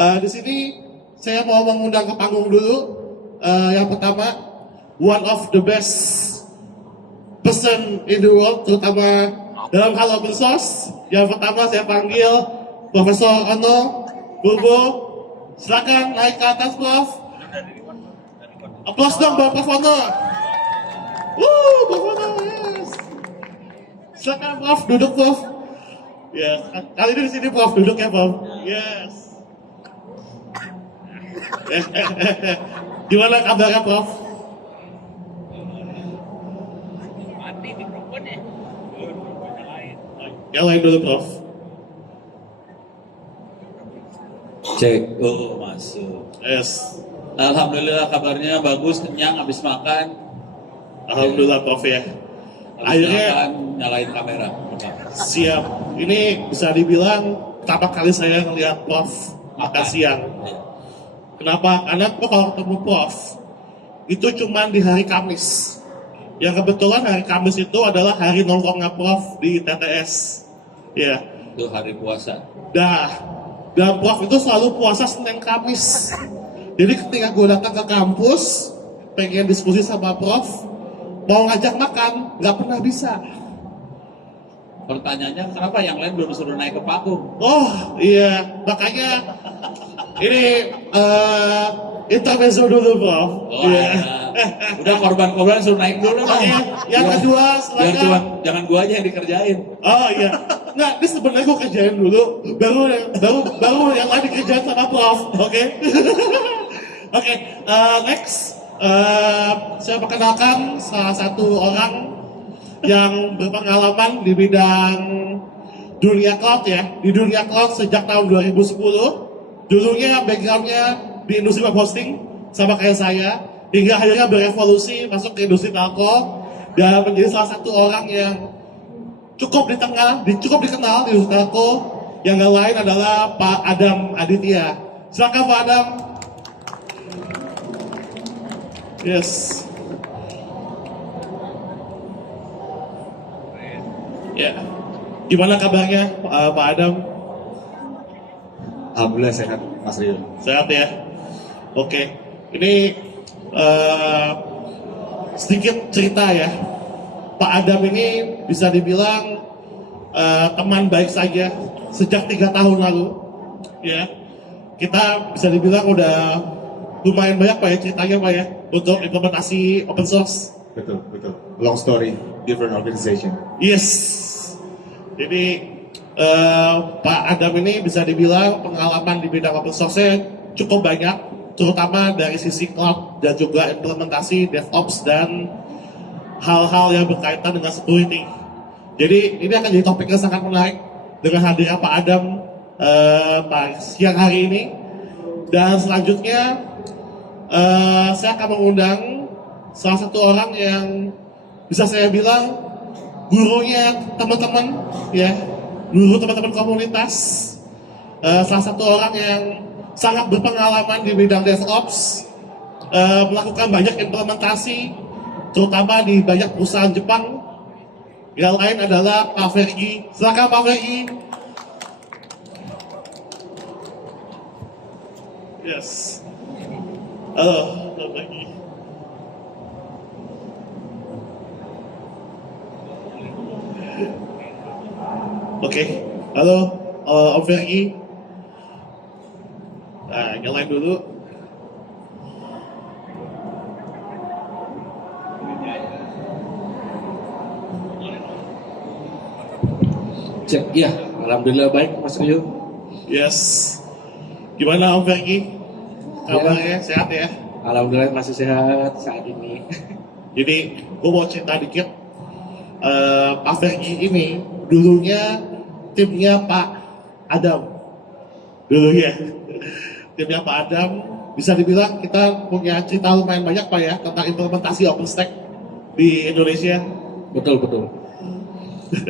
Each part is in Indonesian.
Di sini saya mau mengundang ke panggung dulu. Yang pertama, one of the best person in the world, terutama dalam hal open source. Yang pertama saya panggil Profesor Ono Bobo. Silakan naik ke atas, Prof. Aplaus dong buat Prof Ono. Prof Ono, yes. Silakan Prof, duduk Prof. Yes, kali ini di sini Prof, duduk ya Prof. Yes. Gimana kabarnya Prof? Mati mikrofonnya. Yang lain dulu Prof. Cek, masuk. Yes. Alhamdulillah kabarnya bagus, kenyang, habis makan. Alhamdulillah Prof ya. Habis Akhirnya makan, nyalain kamera. siap. Ini bisa dibilang pertama kali saya ngeliat Prof makan siang. Kenapa? Karena gue kalau ketemu Prof itu cuma di hari Kamis. Yang kebetulan hari Kamis itu adalah hari nongkrongnya Prof di TTS. Ya. Itu hari puasa. Dan Prof itu selalu puasa Senin Kamis. Jadi ketika gue datang ke kampus, pengen diskusi sama Prof, mau ngajak makan, nggak pernah bisa. Pertanyaannya kenapa yang lain belum suruh naik ke panggung? Oh iya, makanya ini intermezzo dulu Prof. Iya. Udah korban-korban suruh naik dulu dong. Yang kedua, silakan. Jangan gua aja yang dikerjain. Oh iya, nah ini sebenarnya gue kerjain dulu, baru yang lain dikerjain sama Prof. Oke. Oke, next. Saya perkenalkan salah satu orang yang berpengalaman di bidang dunia cloud ya. Di dunia cloud sejak tahun 2010. Dulunya backgroundnya di industri web hosting sama kayak saya. Hingga akhirnya berevolusi masuk ke industri telco. Dan menjadi salah satu orang yang cukup dikenal di industri telco. Yang lain adalah Pak Adam Aditya. Silakan Pak Adam. Yes. Ya. Gimana kabarnya Pak Adam? Alhamdulillah sehat, Mas Rio. Sehat ya. Oke. Ini sedikit cerita ya. Pak Adam ini bisa dibilang teman baik saja sejak 3 tahun lalu. Ya. Kita bisa dibilang udah lumayan banyak Pak ya ceritanya Pak ya untuk implementasi open source. Betul. Long story, different organization. Yes. Jadi Pak Adam ini bisa dibilang pengalaman di bidang open source cukup banyak, terutama dari sisi cloud dan juga implementasi DevOps dan hal-hal yang berkaitan dengan security. Jadi ini akan jadi topik yang sangat menarik dengan hadirnya Pak Adam siang hari ini. Dan selanjutnya saya akan mengundang salah satu orang yang bisa saya bilang gurunya teman-teman ya, guru teman-teman komunitas, salah satu orang yang sangat berpengalaman di bidang DevOps, melakukan banyak implementasi terutama di banyak perusahaan Jepang. Yang lain adalah Pak Fergie. Silakan Pak Fergie. Yes. Halo, selamat pagi. Oke, halo Om Fergie. Nah, nyalain dulu. Cek, ya, alhamdulillah baik Mas Rio. Yes. Gimana Om Fergie? Kabarnya sehat ya? Alhamdulillah masih sehat saat ini. Jadi, gue mau cerita dikit. Pak Fergie ini dulunya timnya Pak Adam. Dulunya timnya Pak Adam. Bisa dibilang kita punya cerita lumayan banyak Pak ya tentang implementasi OpenStack di Indonesia. Betul.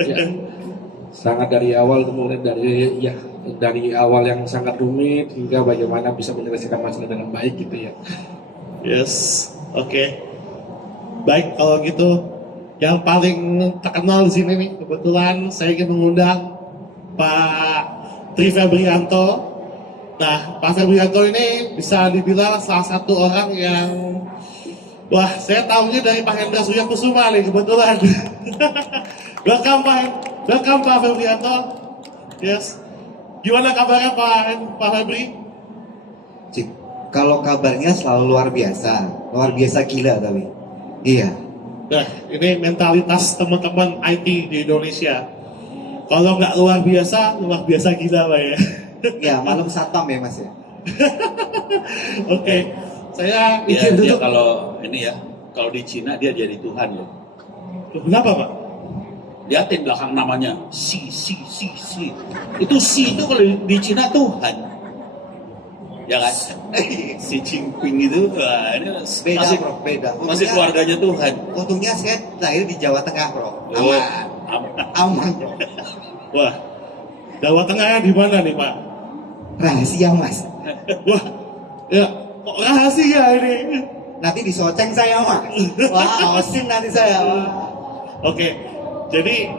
Ya, sangat dari awal kemudian dari awal yang sangat rumit hingga bagaimana bisa menyelesaikan masalah dengan baik gitu ya. Yes, oke. Baik kalau gitu, yang paling terkenal di sini nih kebetulan saya ingin mengundang Pak Tri Febrianto Nah, Pak Febrianto ini bisa dibilang salah satu orang yang, wah, saya tahunya dari Pak Hendra Suryakusuma nih kebetulan. welcome Pak Febrianto. Yes. Gimana kabarnya Pak Febri? Cik, kalau kabarnya selalu luar biasa gila tapi. Iya. Nah, ini mentalitas teman-teman IT di Indonesia. Kalau nggak luar biasa gila Pak ya. Ya, malam satpam ya Mas ya. Oke, saya Ya, izin dia duduk. kalau ini ya, kalau di Cina dia jadi Tuhan loh. Kenapa Pak? Lihatin belakang namanya, si. Itu si itu kalau di Cina Tuhan. Ya kan? Si Jinping itu, wah, ini Beda masih, bro, beda. masih keluarganya Tuhan. Untungnya saya lahir di Jawa Tengah bro. Oh, Aman, aman bro. Wah, Jawa Tengahnya di mana nih Pak? Rahasia Mas. Wah, ya kok rahasia ini? Nanti disoceng saya Mas. Wah, awasin nanti saya. Wah. Oke, jadi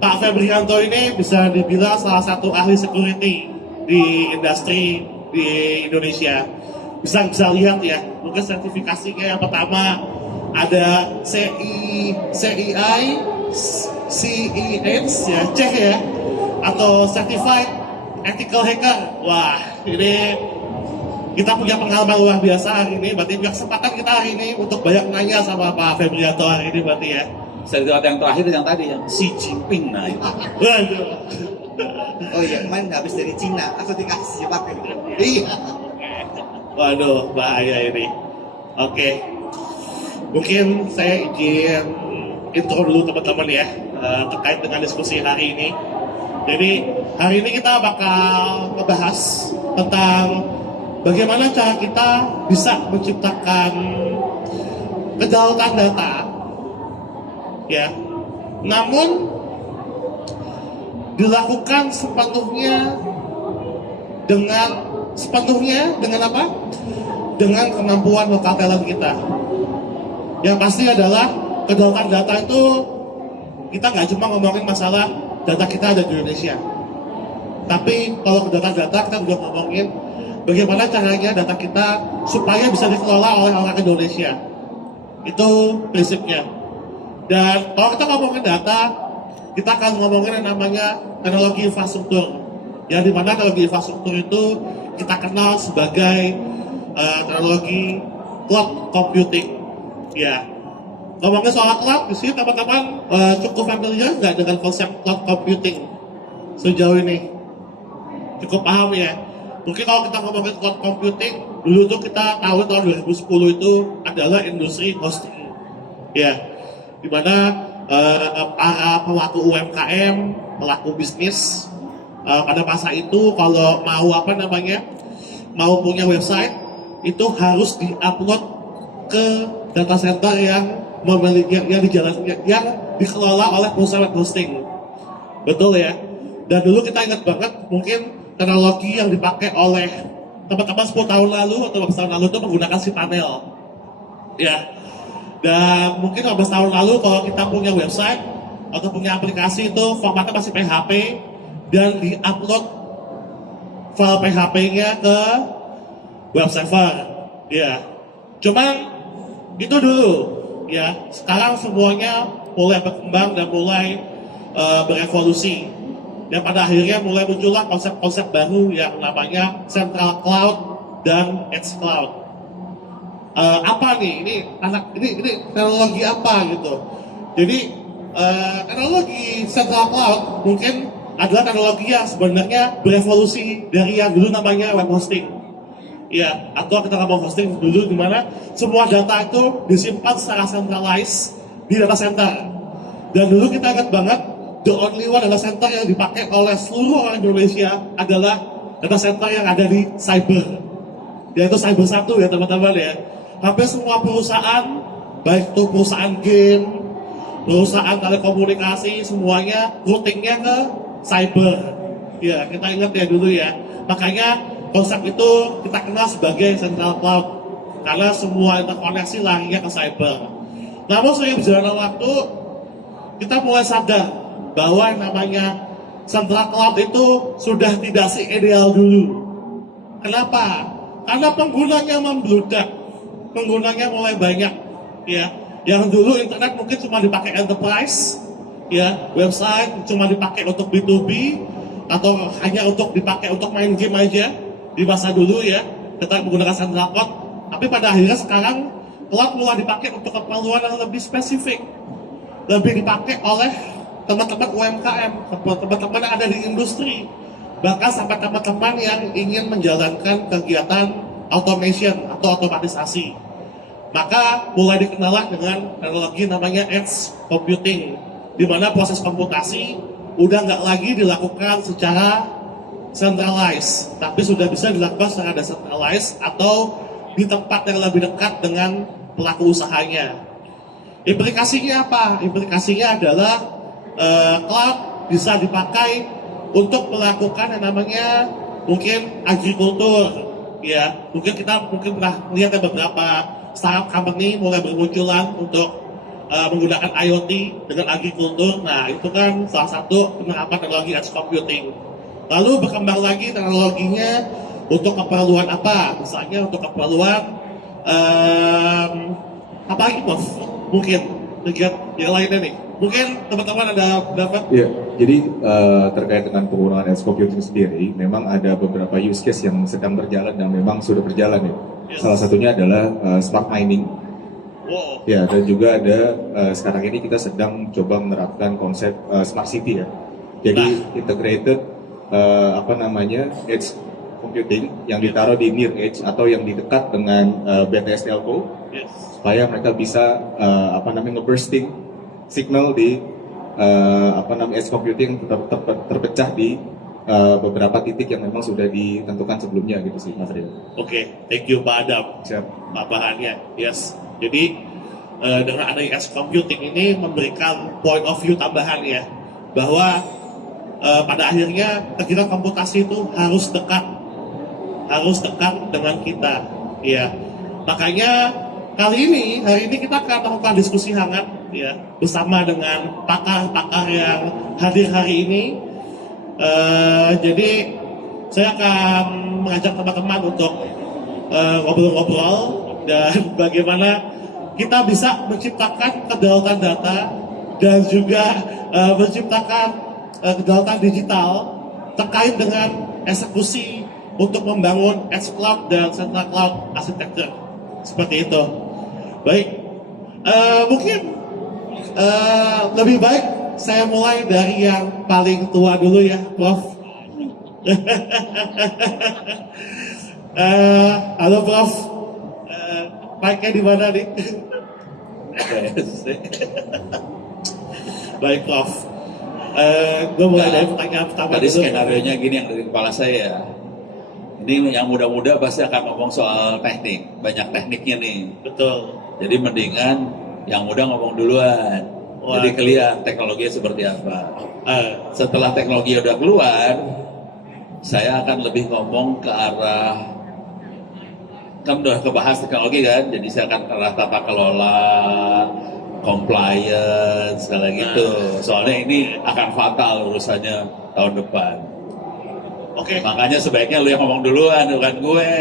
Pak Febrianto ini bisa dibilang salah satu ahli security di industri di Indonesia. Bisa lihat ya, mungkin sertifikasinya yang pertama ada CEI, CEH ya, C ya, atau Certified Ethical Hacker. Wah, ini kita punya pengalaman luar biasa hari ini. Berarti punya kesempatan kita hari ini untuk banyak nanya sama Pak Febrianto hari ini berarti ya. sertifikat yang terakhir yang tadi yang si Jinping nah itu. Waduh. Oh iya, kemarin habis dari Cina, aku dikasih pakai. Iya. Waduh, bahaya ini. Oke. Mungkin saya izin intro dulu teman-teman ya, terkait dengan diskusi hari ini. Jadi hari ini kita bakal ngebahas tentang bagaimana cara kita bisa menciptakan kedaulatan data, ya. Namun dilakukan sepenuhnya dengan apa? Dengan kemampuan lokal talent kita. Yang pasti adalah kedaulatan data itu kita nggak cuma ngomongin masalah data kita ada di Indonesia. Tapi kalau kedaulatan data kita juga ngomongin bagaimana caranya data kita supaya bisa dikelola oleh orang Indonesia. Itu prinsipnya. Dan kalau kita ngomongin data, kita akan ngomongin yang namanya teknologi infrastruktur. Yang dimana teknologi infrastruktur itu kita kenal sebagai teknologi cloud computing. Ya, ngomongin soal cloud, di sini teman-teman cukup familiar nggak dengan konsep cloud computing sejauh ini? Cukup paham ya? Mungkin kalau kita ngomongin cloud computing, dulu tuh kita tahu tahun 2010 itu adalah industri hosting. Ya, dimana para pelaku UMKM, pelaku bisnis pada masa itu kalau mau punya website itu harus diupload ke data center yang dikelola oleh perusahaan hosting. Betul ya? Dan dulu kita ingat banget mungkin teknologi yang dipakai oleh teman-teman 10 tahun lalu atau 15 tahun lalu itu menggunakan cPanel. Ya. Dan mungkin 15 tahun lalu kalau kita punya website atau punya aplikasi itu formatnya masih PHP dan di-upload file PHP-nya ke web server. Ya. Cuman itu dulu ya. Sekarang semuanya mulai berkembang dan mulai berevolusi. Dan pada akhirnya mulai muncullah konsep-konsep baru yang namanya Central Cloud dan Edge Cloud. Apa nih? Ini teknologi apa gitu? Jadi teknologi Central Cloud mungkin adalah teknologi yang sebenarnya berevolusi dari yang dulu namanya web hosting. Ya, atau kita ngomong hosting dulu di mana semua data itu disimpan secara centralized di data center. Dan dulu kita ingat banget, the only one data center yang dipakai oleh seluruh orang Indonesia adalah data center yang ada di cyber. Yaitu Cyber 1 ya teman-teman ya. Hampir semua perusahaan, baik itu perusahaan game, perusahaan telekomunikasi, semuanya routingnya ke cyber. Ya, kita ingat ya dulu ya. Makanya konsep itu kita kenal sebagai Central Cloud. Karena semua interkoneksi larinya ke cyber. Namun seiring berjalannya waktu, kita mulai sadar bahwa yang namanya Central Cloud itu sudah tidak se-ideal dulu. Kenapa? Karena penggunanya membludak, penggunanya mulai banyak, ya. Yang dulu internet mungkin cuma dipakai enterprise, ya, website cuma dipakai untuk B2B atau hanya untuk dipakai untuk main game aja di masa dulu ya, kita menggunakan central cloud. Tapi pada akhirnya sekarang cloud mulai dipakai untuk keperluan yang lebih spesifik, lebih dipakai oleh teman-teman UMKM, teman-teman yang ada di industri, bahkan sampai teman-teman yang ingin menjalankan kegiatan automation atau otomatisasi. Maka mulai dikenal dengan teknologi namanya edge computing, di mana proses komputasi udah nggak lagi dilakukan secara centralized, tapi sudah bisa dilakukan secara decentralized atau di tempat yang lebih dekat dengan pelaku usahanya. Implikasinya apa? Implikasinya adalah cloud bisa dipakai untuk melakukan yang namanya mungkin agrikultur, ya. Mungkin kita pernah lihat beberapa startup company mulai bermunculan untuk menggunakan IoT dengan agrikultur. Nah, itu kan salah satu penerapan teknologi edge computing. Lalu berkembang lagi teknologinya untuk keperluan apa? Misalnya untuk keperluan apa lagi, Prof? Mungkin yang lainnya nih. Mungkin teman-teman ada pendapat? Ya, jadi terkait dengan penggunaan edge computing sendiri, memang ada beberapa use case yang sedang berjalan dan memang sudah berjalan ya. Yes. Salah satunya adalah smart mining. Wow. Ya, dan juga ada sekarang ini kita sedang coba menerapkan konsep smart city ya. Jadi integrated edge computing yang ditaruh di near edge atau yang di dekat dengan BTS telco, Yes. supaya mereka bisa nge-bursting signal di edge computing terpecah di beberapa titik yang memang sudah ditentukan sebelumnya gitu sih, Mas Rio. Oke, thank you Pak Adam. Siap. Tambahannya, yes. Jadi dengan adanya edge computing ini memberikan point of view tambahan ya, bahwa pada akhirnya kegiatan komputasi itu harus dekat dengan kita, ya. Makanya hari ini kita akan melakukan diskusi hangat ya bersama dengan pakar-pakar yang hadir hari ini. Jadi saya akan mengajak teman-teman untuk ngobrol-ngobrol dan bagaimana kita bisa menciptakan kedaulatan data dan juga menciptakan kedaulatan digital terkait dengan eksekusi untuk membangun edge cloud dan central cloud architecture seperti itu. Baik, mungkin lebih baik saya mulai dari yang paling tua dulu ya, Prof. Halo Prof, mic-nya di mana nih? Baik Prof, gue mulai dari pertanyaan pertama Tadi dulu. skenario-nya gini yang dari kepala saya. Ini yang muda-muda pasti akan ngomong soal teknik, banyak tekniknya nih. Betul. Jadi mendingan yang muda ngomong duluan. Jadi Waduh. kelihatan teknologinya seperti apa. Setelah teknologi udah keluar, saya akan lebih ngomong ke arah, kan udah kebahas teknologi kan, jadi saya akan ke arah tata kelola, compliance, segala gitu. Soalnya ini akan fatal urusannya tahun depan. Oke. Makanya sebaiknya lu yang ngomong duluan, bukan gue.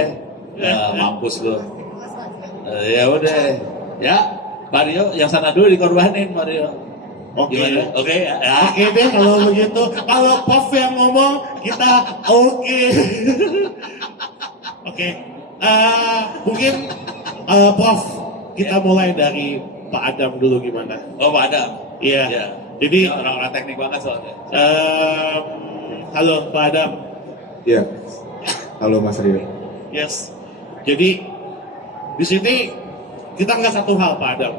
Ya, mampus lu. Ya udah, ya. Mario, yang sana dulu dikorbanin, Mario. Oke. Gimana? Oke, ya. Oke deh kalau begitu. Kalau Prof yang ngomong, kita oke. Oke. Mungkin Prof, kita mulai dari Pak Adam dulu gimana? Oh, Pak Adam. Iya. Ya. Jadi, Ini orang-orang teknik banget soalnya. halo Pak Adam. Ya. Halo Mas Rio. Yes. Jadi di sini kita nggak satu hal Pak Adam.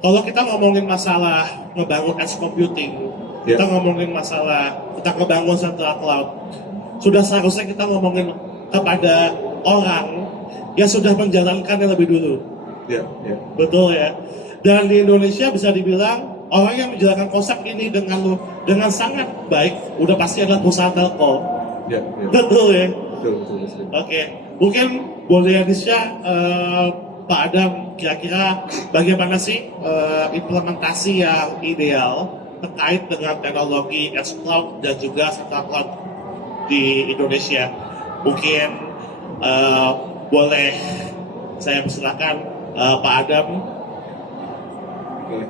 Kalau kita ngomongin masalah ngebangun edge computing, kita ngomongin masalah kita ngebangun central cloud, sudah seharusnya kita ngomongin kepada orang yang sudah menjalankan yang lebih dulu. Ya, ya. Betul ya. Dan di Indonesia bisa dibilang orang yang menjalankan konsep ini dengan sangat baik, udah pasti adalah perusahaan telco. Ya, ya. Betul ya. Betul, Mas Rio. Oke, mungkin boleh Anisha, Pak Adam, kira-kira bagaimana sih implementasi yang ideal terkait dengan teknologi edge cloud dan juga central cloud di Indonesia? Mungkin boleh saya persilakan Pak Adam. Oke,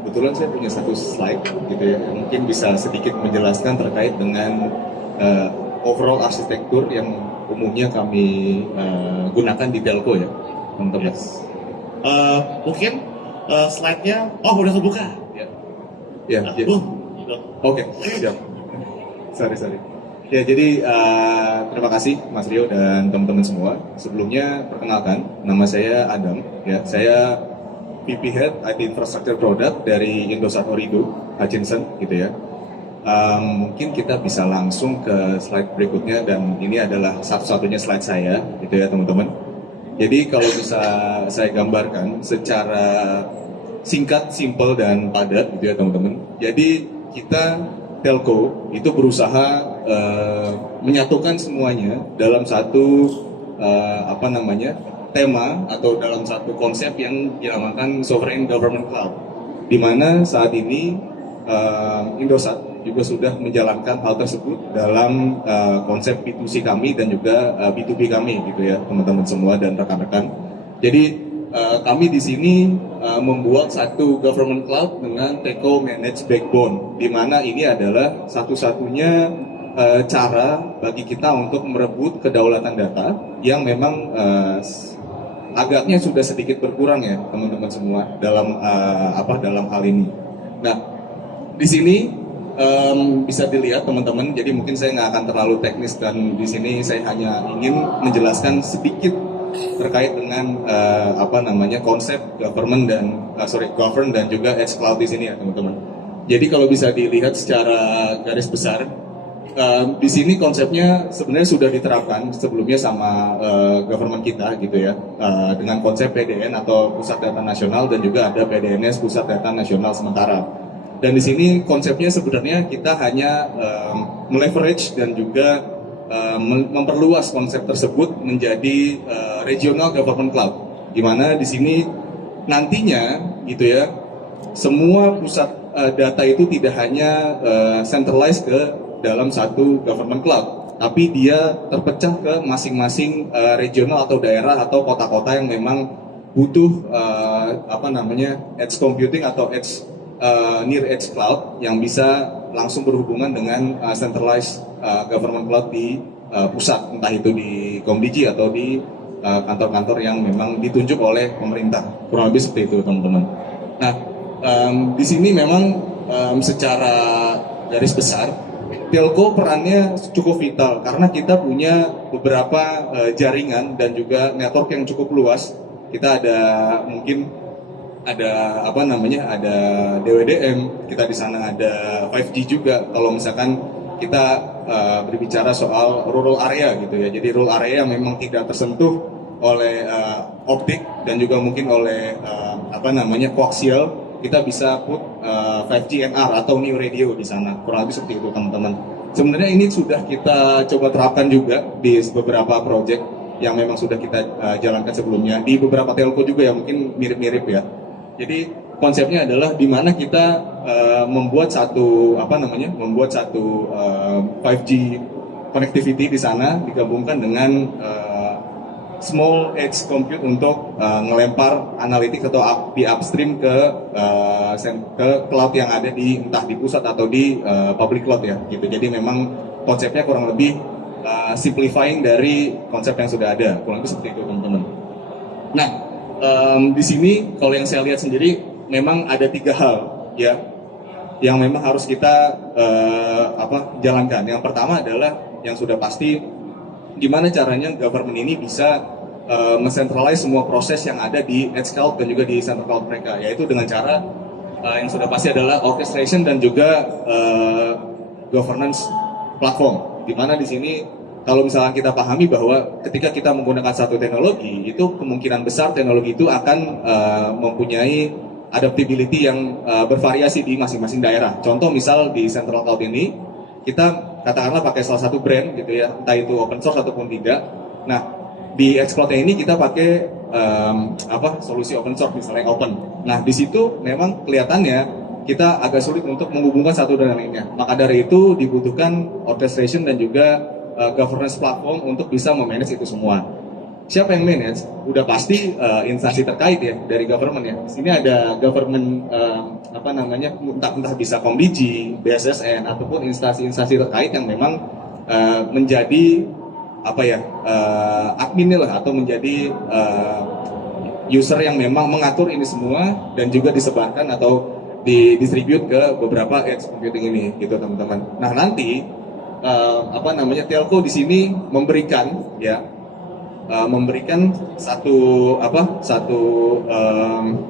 kebetulan saya punya satu slide gitu ya, yang mungkin bisa sedikit menjelaskan terkait dengan overall arsitektur yang umumnya kami gunakan di telco ya, teman-teman. Mungkin slide-nya, udah kebuka. Ya, ya, ya. Oke, siap. Sorry. Ya, jadi terima kasih Mas Rio dan teman-teman semua. Sebelumnya perkenalkan, nama saya Adam. Ya, saya VP Head IT Infrastructure Product dari Indosat Ooredoo Hutchinson gitu ya. Mungkin kita bisa langsung ke slide berikutnya, dan ini adalah satu-satunya slide saya gitu ya teman-teman. Jadi kalau bisa saya gambarkan secara singkat, simple dan padat gitu ya teman-teman. Jadi kita telco itu berusaha menyatukan semuanya dalam satu tema atau dalam satu konsep yang dinamakan Sovereign Government Cloud, di mana saat ini Indosat juga sudah menjalankan hal tersebut dalam konsep B2C kami dan juga B2B kami gitu ya teman-teman semua dan rekan-rekan. Jadi kami di sini membuat satu government cloud dengan Telco Managed Backbone, di mana ini adalah satu-satunya cara bagi kita untuk merebut kedaulatan data yang memang agaknya sudah sedikit berkurang ya teman-teman semua dalam dalam hal ini. Nah, di sini bisa dilihat teman-teman. Jadi mungkin saya nggak akan terlalu teknis, dan di sini saya hanya ingin menjelaskan sedikit terkait dengan konsep govern dan juga edge cloud di sini ya teman-teman. Jadi kalau bisa dilihat secara garis besar, di sini konsepnya sebenarnya sudah diterapkan sebelumnya sama government kita gitu ya, dengan konsep PDN atau Pusat Data Nasional, dan juga ada PDNS Pusat Data Nasional Sementara. Dan di sini konsepnya sebenarnya kita hanya meleverage dan juga memperluas konsep tersebut menjadi regional government cloud, di mana di sini nantinya gitu ya, semua pusat data itu tidak hanya centralized ke dalam satu government cloud, tapi dia terpecah ke masing-masing regional atau daerah atau kota-kota yang memang butuh edge computing atau near edge cloud yang bisa langsung berhubungan dengan centralized government cloud di pusat, entah itu di Komdigi atau di kantor-kantor yang memang ditunjuk oleh pemerintah, kurang lebih seperti itu teman-teman. Nah, di sini memang secara garis besar telco perannya cukup vital karena kita punya beberapa jaringan dan juga network yang cukup luas. Kita ada ada DWDM, kita di sana ada 5G juga. Kalau misalkan kita berbicara soal rural area gitu ya, jadi rural area yang memang tidak tersentuh oleh optik dan juga mungkin oleh koaksial, kita bisa put 5G NR atau New Radio di sana, kurang lebih seperti itu teman-teman. Sebenarnya ini sudah kita coba terapkan juga di beberapa project yang memang sudah kita jalankan sebelumnya di beberapa telco juga yang mungkin mirip-mirip ya. Jadi konsepnya adalah di mana kita membuat satu 5G connectivity di sana digabungkan dengan small edge compute untuk ngelempar analitik atau di upstream ke cloud yang ada di entah di pusat atau di public cloud ya gitu. Jadi memang konsepnya kurang lebih simplifying dari konsep yang sudah ada, kurang lebih seperti itu teman-teman. Nah, di sini kalau yang saya lihat sendiri memang ada 3 hal ya yang memang harus kita jalankan. Yang pertama adalah yang sudah pasti, gimana caranya government ini bisa mencentralize semua proses yang ada di edge cloud dan juga di central cloud mereka, yaitu dengan cara yang sudah pasti adalah orchestration dan juga governance platform. Di mana di sini kalau misalnya kita pahami bahwa ketika kita menggunakan satu teknologi, itu kemungkinan besar teknologi itu akan mempunyai adaptability yang bervariasi di masing-masing daerah. Contoh misal di central cloud ini, kita katakanlah pakai salah satu brand gitu ya, entah itu open source ataupun tidak. Nah, di edge cloud ini kita pakai solusi open source misalnya open. Nah, di situ memang kelihatannya kita agak sulit untuk menghubungkan satu dengan lainnya. Maka dari itu dibutuhkan orchestration dan juga governance platform untuk bisa memanage itu semua. Siapa yang manage? Udah pasti instansi terkait ya dari government ya. Di sini ada government entah bisa Komdigi, BSSN ataupun instansi-instansi terkait yang memang menjadi adminnya lah atau menjadi user yang memang mengatur ini semua dan juga disebarkan atau didistribute ke beberapa edge computing ini gitu teman-teman. Nah nanti telco di sini memberikan satu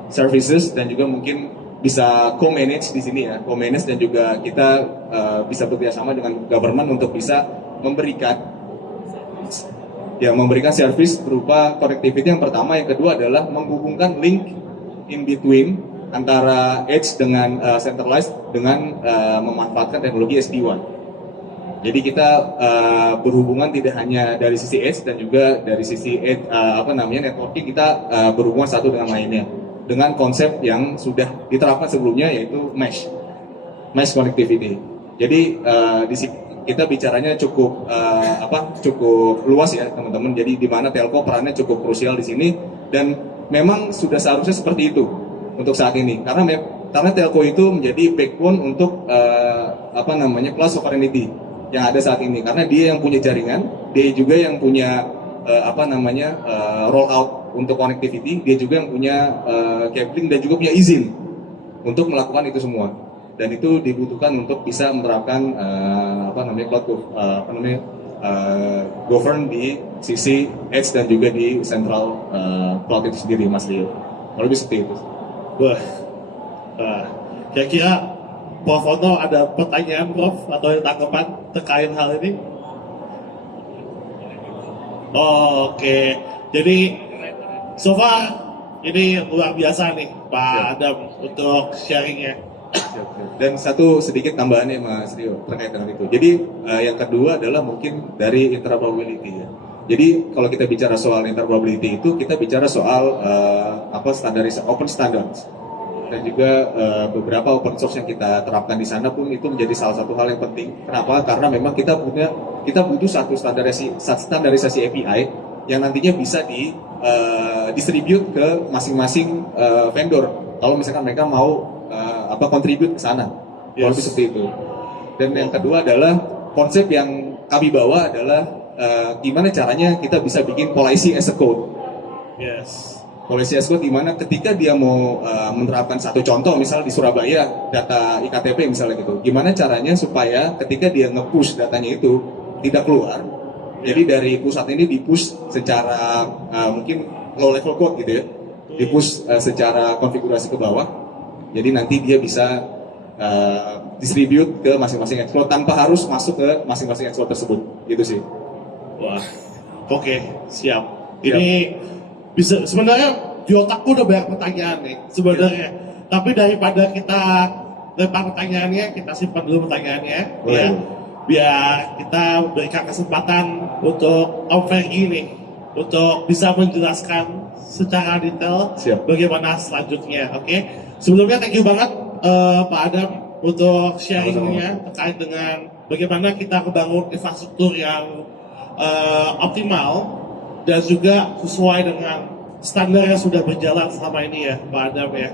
services dan juga mungkin bisa co-manage di sini ya, co-manage dan juga kita bisa bekerjasama dengan government untuk bisa memberikan service berupa connectivity yang pertama, yang kedua adalah menghubungkan link in between antara edge dengan centralized dengan memanfaatkan teknologi SD-WAN. Jadi kita berhubungan tidak hanya dari sisi edge dan juga dari sisi networking, kita berhubungan satu dengan lainnya dengan konsep yang sudah diterapkan sebelumnya yaitu mesh connectivity. Jadi di sini kita bicaranya cukup luas ya teman-teman. Jadi di mana telco perannya cukup krusial di sini dan memang sudah seharusnya seperti itu untuk saat ini karena telco itu menjadi backbone untuk cloud sovereignty yang ada saat ini, karena dia yang punya jaringan, dia juga yang punya roll out untuk connectivity, dia juga yang punya cabling dan juga punya izin untuk melakukan itu semua. Dan itu dibutuhkan untuk bisa menerapkan govern di sisi edge dan juga di central cloud itu sendiri, Mas Rio. Kalau lebih seperti itu. Wah, kira-kira Prof. Ono ada pertanyaan Prof atau tanggapan terkait hal ini? Oke, jadi so far ini luar biasa nih Pak Adam untuk sharingnya. Dan satu sedikit tambahannya Mas Rio terkait dengan itu. Jadi yang kedua adalah mungkin dari interoperability ya. Jadi kalau kita bicara soal interoperability itu kita bicara soal open standards dan juga beberapa open source yang kita terapkan di sana pun itu menjadi salah satu hal yang penting. Kenapa? Karena memang kita butuh satu standarisasi API yang nantinya bisa distribute ke masing-masing vendor. Kalau misalkan mereka mau contribute ke sana, kalau seperti itu. Dan yang kedua adalah konsep yang kami bawa adalah gimana caranya kita bisa bikin policy as a code. Yes. Policy as code gimana ketika dia mau menerapkan satu contoh, misal di Surabaya data IKTP misalnya gitu, gimana caranya supaya ketika dia nge-push datanya itu tidak keluar. Jadi dari pusat ini di-push secara mungkin low level code gitu ya, di-push secara konfigurasi ke bawah. Jadi nanti dia bisa distribute ke masing-masing exploit tanpa harus masuk ke masing-masing exploit tersebut, gitu sih. Wah, oke, siap. Ini bisa sebenarnya di otakku udah banyak pertanyaan nih sebenarnya. Tapi daripada kita lempar pertanyaannya, kita simpan dulu pertanyaannya, ya. Biar kita berikan kesempatan untuk Om Fergie nih untuk bisa menjelaskan secara detail bagaimana selanjutnya. Oke. Sebelumnya thank you banget Pak Adam untuk sharingnya terkait dengan bagaimana kita membangun infrastruktur yang optimal dan juga sesuai dengan standar yang sudah berjalan selama ini ya Pak Adam ya.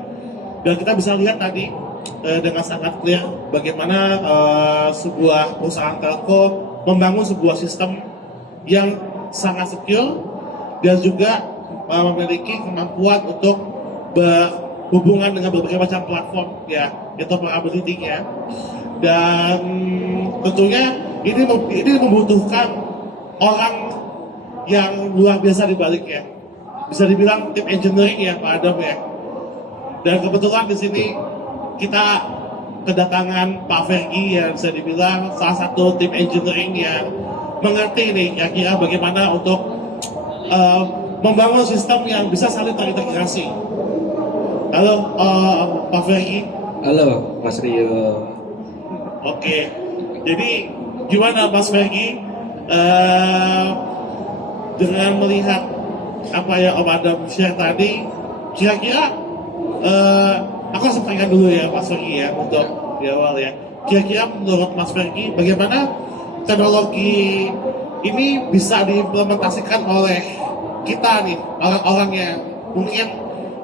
Dan kita bisa lihat tadi dengan sangat clear bagaimana sebuah perusahaan telco membangun sebuah sistem yang sangat secure dan juga memiliki kemampuan untuk berhubungan dengan berbagai macam platform ya, interoperability-nya. Dan tentunya ini membutuhkan orang yang luar biasa di baliknya. Bisa dibilang tim engineering ya Pak Adam ya. Dan kebetulan di sini kita kedatangan Pak Fergie yang bisa dibilang salah satu tim engineering yang mengerti nih kira-kira bagaimana untuk membangun sistem yang bisa saling terintegrasi. Halo Pak Fergie. Halo Mas Rio. Oke, jadi gimana Mas Fergie dengan melihat apa yang Om Adam share tadi, kira-kira aku langsung tanya dulu ya Mas Fergie ya untuk di awal ya. Kira-kira menurut Mas Fergie bagaimana teknologi ini bisa diimplementasikan oleh kita nih, orang-orang yang mungkin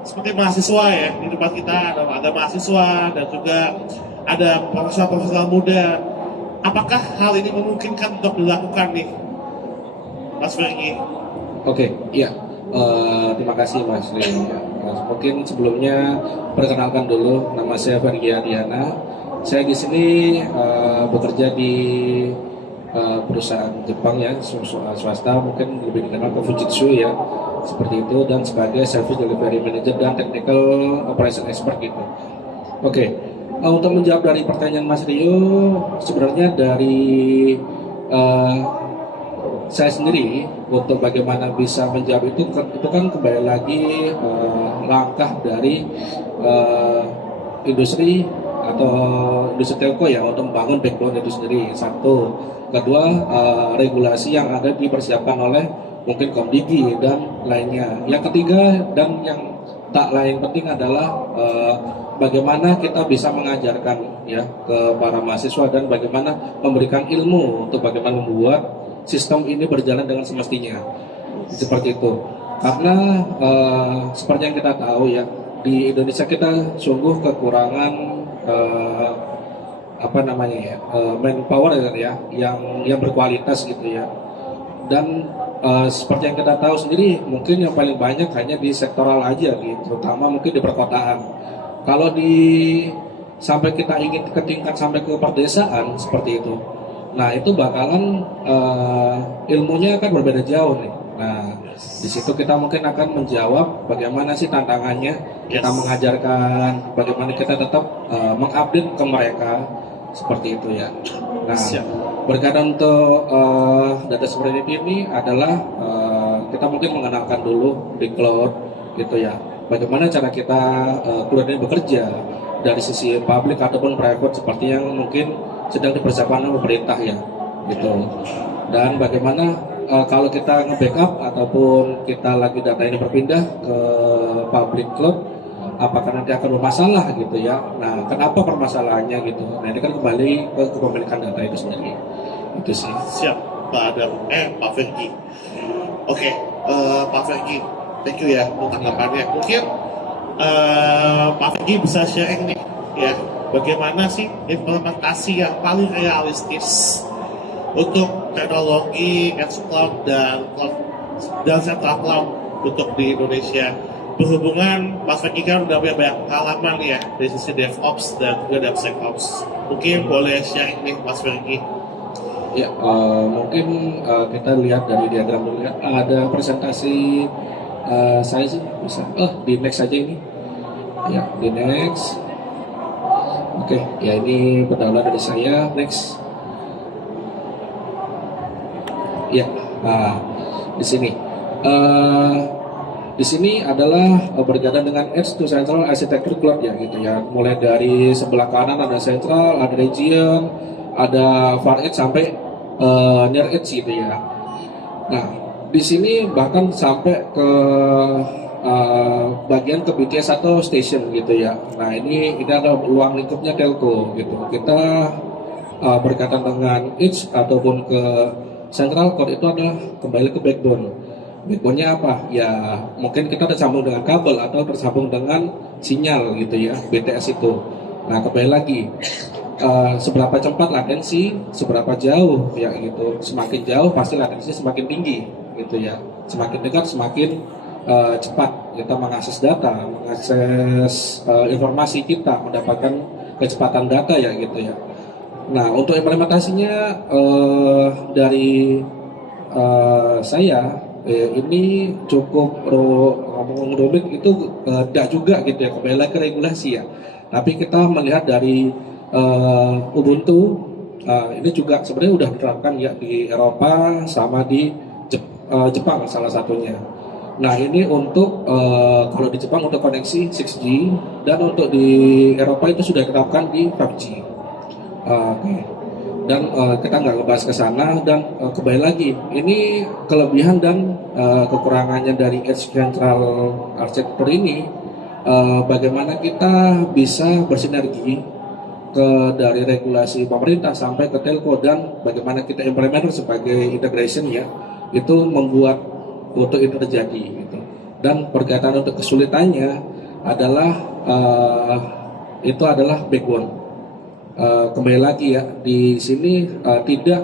seperti mahasiswa ya, di tempat kita ada mahasiswa dan juga ada profesional-profesional muda. Apakah hal ini memungkinkan untuk dilakukan nih, Mas Fergie? Oke, iya. Terima kasih Mas Rin. Mungkin sebelumnya perkenalkan dulu, nama saya Fergie Adiana. Saya di sini bekerja di perusahaan Jepang ya, swasta, mungkin lebih dikenal ke Fujitsu ya, seperti itu, dan sebagai Service Delivery Manager dan Technical Operation Expert gitu. Oke, untuk menjawab dari pertanyaan Mas Rio, sebenarnya dari saya sendiri untuk bagaimana bisa menjawab itu kan kembali lagi langkah dari industri atau industri telco ya untuk membangun backbone itu sendiri. Satu, kedua regulasi yang ada dipersiapkan oleh mungkin Komdigi dan lainnya. Yang ketiga dan yang tak lain penting adalah bagaimana kita bisa mengajarkan ya ke para mahasiswa dan bagaimana memberikan ilmu untuk bagaimana membuat sistem ini berjalan dengan semestinya, seperti itu. Karena seperti yang kita tahu ya, di Indonesia kita sungguh kekurangan manpower ya, yang berkualitas gitu ya. Dan seperti yang kita tahu sendiri, mungkin yang paling banyak hanya di sektoral aja gitu, terutama mungkin di perkotaan. Kalau sampai kita ingin ke tingkat sampai ke perdesaan seperti itu, nah itu bakalan ilmunya akan berbeda jauh nih. Nah di situ kita mungkin akan menjawab bagaimana sih tantangannya, kita mengajarkan bagaimana kita tetap mengupdate ke mereka seperti itu ya. Nah berkaitan untuk data sovereignty ini adalah kita mungkin mengenalkan dulu di cloud gitu ya. Bagaimana cara kita cloud ini bekerja dari sisi public ataupun private seperti yang mungkin sedang dipersiapkan oleh pemerintah ya gitu. Dan bagaimana kalau kita nge-backup ataupun kita lagi data ini berpindah ke public cloud, apakah nanti akan bermasalah gitu ya. Nah kenapa permasalahannya gitu, nah ini kan kembali ke kepemilikan data itu sendiri itu sih. Siap Pak Adam, Pak Fergie. Oke, Pak Fergie, thank you ya untuk tanggapannya. Mungkin Pak Fergie bisa sharing nih ya, bagaimana sih implementasi yang paling realistis untuk teknologi edge cloud dan central cloud untuk di Indonesia. Berhubungan Mas Fergie kan udah punya banyak pengalaman ya dari sisi DevOps dan juga DevSecOps. Mungkin boleh sharing nih Mas Fergie. Ya, mungkin kita lihat dari diagram dulu ya. Ada presentasi saya sih bisa. Di next aja ini. Ya, di next. Oke, ya ini pendahuluan dari saya. Next. Ya, nah di sini. Di sini adalah berkaitan dengan edge to central architecture cloud ya gitu ya. Mulai dari sebelah kanan ada central, ada region, ada far edge sampai near edge gitu ya. Nah, di sini bahkan sampai ke bagian ke BTS atau station gitu ya. Nah, ini adalah ruang lingkupnya telco gitu. Kita berkaitan dengan edge ataupun ke central core itu adalah kembali ke backbone. Backbone-nya apa? Ya, mungkin kita tersambung dengan kabel atau tersambung dengan sinyal gitu ya, BTS itu. Nah, kembali lagi seberapa cepat latensi, seberapa jauh ya gitu. Semakin jauh pasti latensi semakin tinggi gitu ya. Semakin dekat semakin cepat kita mengakses data, mengakses informasi kita, mendapatkan kecepatan data ya gitu ya. Nah untuk implementasinya dari saya ini cukup ngomong rumit itu tidak juga gitu ya, kembali lagi ke regulasi ya. Tapi kita melihat dari Ubuntu ini juga sebenarnya udah diterapkan ya di Eropa sama di Jepang salah satunya. Nah ini untuk kalau di Jepang untuk koneksi 6G dan untuk di Eropa itu sudah diterapkan di 5G. Dan kita nggak ngebahas ke sana dan kembali lagi ini kelebihan dan kekurangannya dari Edge Central Architecture ini, bagaimana kita bisa bersinergi dari regulasi pemerintah sampai ke telco dan bagaimana kita implementer sebagai integration ya, itu membuat untuk itu terjadi gitu. Dan berkaitan untuk kesulitannya adalah itu adalah backbone. Kembali lagi ya, di sini tidak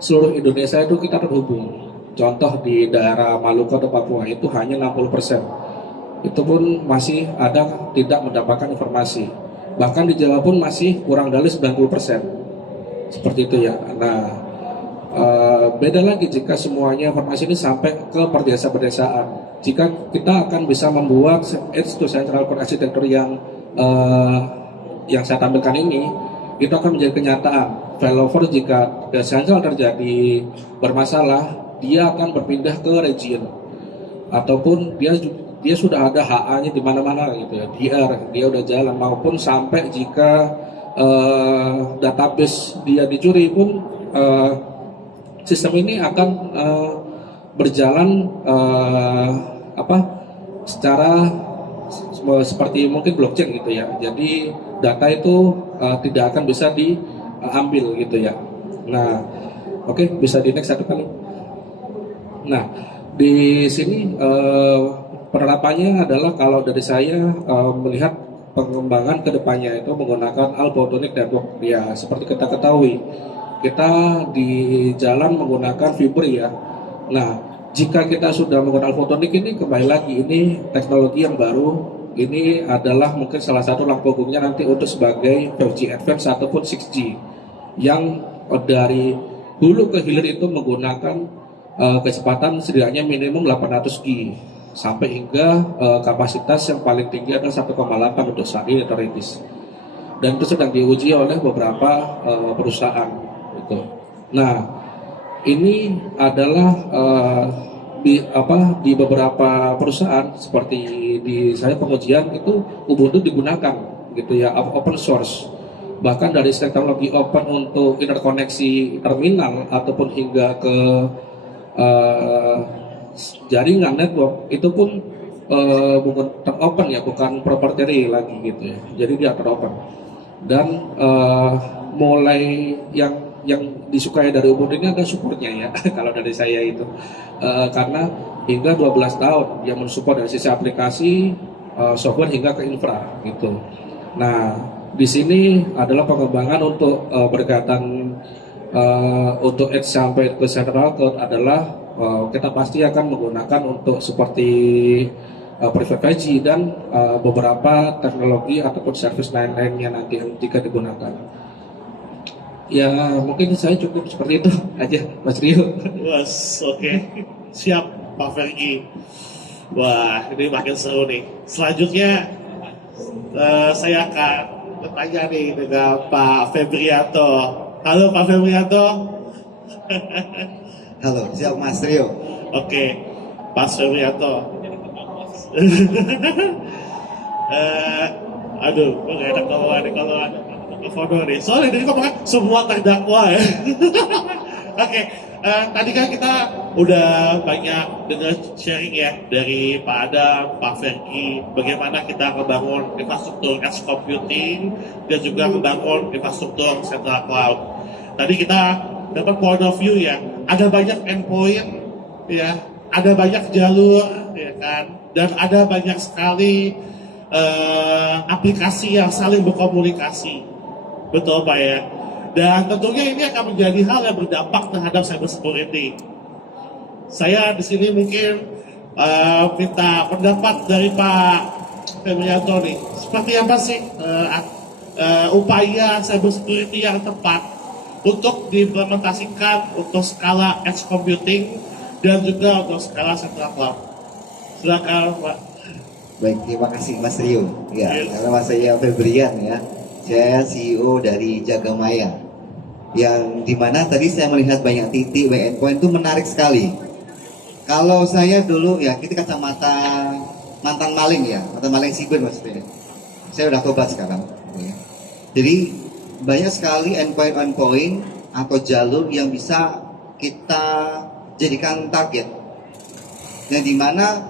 seluruh Indonesia itu kita terhubung. Contoh di daerah Maluku atau Papua itu hanya 60%. Itu pun masih ada tidak mendapatkan informasi. Bahkan di Jawa pun masih kurang dari 90%. Seperti itu ya. Nah, beda lagi jika semuanya informasi ini sampai ke perdesa-perdesaan. Jika kita akan bisa membuat edge to central core architecture yang saya tampilkan ini, itu akan menjadi kenyataan. Failover jika the central terjadi bermasalah, dia akan berpindah ke region. Ataupun dia sudah ada HA-nya di mana-mana gitu ya, dia udah jalan, maupun sampai jika database dia dicuri pun sistem ini akan berjalan secara seperti mungkin blockchain gitu ya. Jadi data itu tidak akan bisa diambil gitu ya. Nah, oke, bisa di next satu kali. Nah, di sini penerapannya adalah kalau dari saya melihat pengembangan kedepannya itu menggunakan All-Photonic Network. Ya, seperti kita ketahui, kita di jalan menggunakan fiber ya. Nah, jika kita sudah menggunakan All-Photonic ini, kembali lagi ini teknologi yang baru. Ini adalah mungkin salah satu lampu punggungnya nanti untuk sebagai 5G Advance ataupun 6G yang dari hulu ke hilir itu menggunakan kecepatan setidaknya minimum 800 G sampai hingga kapasitas yang paling tinggi adalah 1,8 untuk saat ini teoritis, dan itu sedang diuji oleh beberapa perusahaan gitu. Nah, ini adalah di beberapa perusahaan seperti di saya pengujian itu Ubuntu digunakan gitu ya, open source. Bahkan dari teknologi open untuk interkoneksi terminal ataupun hingga ke jaringan network itu pun open ya, bukan proprietary lagi gitu ya. Jadi dia open. Dan mulai yang disukai dari Ubuntu ini ada supportnya ya kalau dari saya itu karena hingga 12 tahun dia mensupport dari sisi aplikasi, software hingga ke infra gitu. Nah, di sini adalah pengembangan untuk berkaitan untuk edge sampai ke central cloud adalah kita pasti akan menggunakan untuk seperti private 5G dan beberapa teknologi ataupun service lain-lainnya nanti jika digunakan. Ya, mungkin saya cukup seperti itu aja, Mas Rio. Oke. Siap, Pak Fergi. Wah, ini makin seru nih. Selanjutnya, saya akan bertanya nih dengan Pak Febrianto. Halo, Pak Febrianto. Halo, siap Mas Rio. Oke, Pak Febrianto. Aduh, gue gak enak ngomong nih kalau ada foto nih. Soalnya dari ngomongnya semua terdakwa ya. Oke, tadi kan kita udah banyak dengar sharing ya dari Pak Adam, Pak Fergi, bagaimana kita membangun infrastruktur edge computing dan juga membangun infrastruktur central cloud. Tadi kita dapat point of view ya, ada banyak endpoint ya, ada banyak jalur ya kan, dan ada banyak sekali aplikasi yang saling berkomunikasi. Betul Pak ya. Dan tentunya ini akan menjadi hal yang berdampak terhadap cyber security. Saya di sini mungkin minta pendapat dari Pak Febrianto nih. Seperti apa sih upaya cyber security yang tepat untuk diimplementasikan untuk skala edge computing dan juga untuk skala central cloud? Silakan Pak. Baik, terima kasih Mas Rio. Ya, Yes. nama saya Febrian ya. Saya CEO dari Jagamaya. Yang dimana tadi saya melihat banyak titik, banyak endpoint itu menarik sekali. Kalau saya dulu ya, kita kacamata mantan maling ya, mantan maling siber maksudnya. Saya udah tobat sekarang. Ya. Jadi banyak sekali endpoint atau jalur yang bisa kita jadikan target. Yang dimana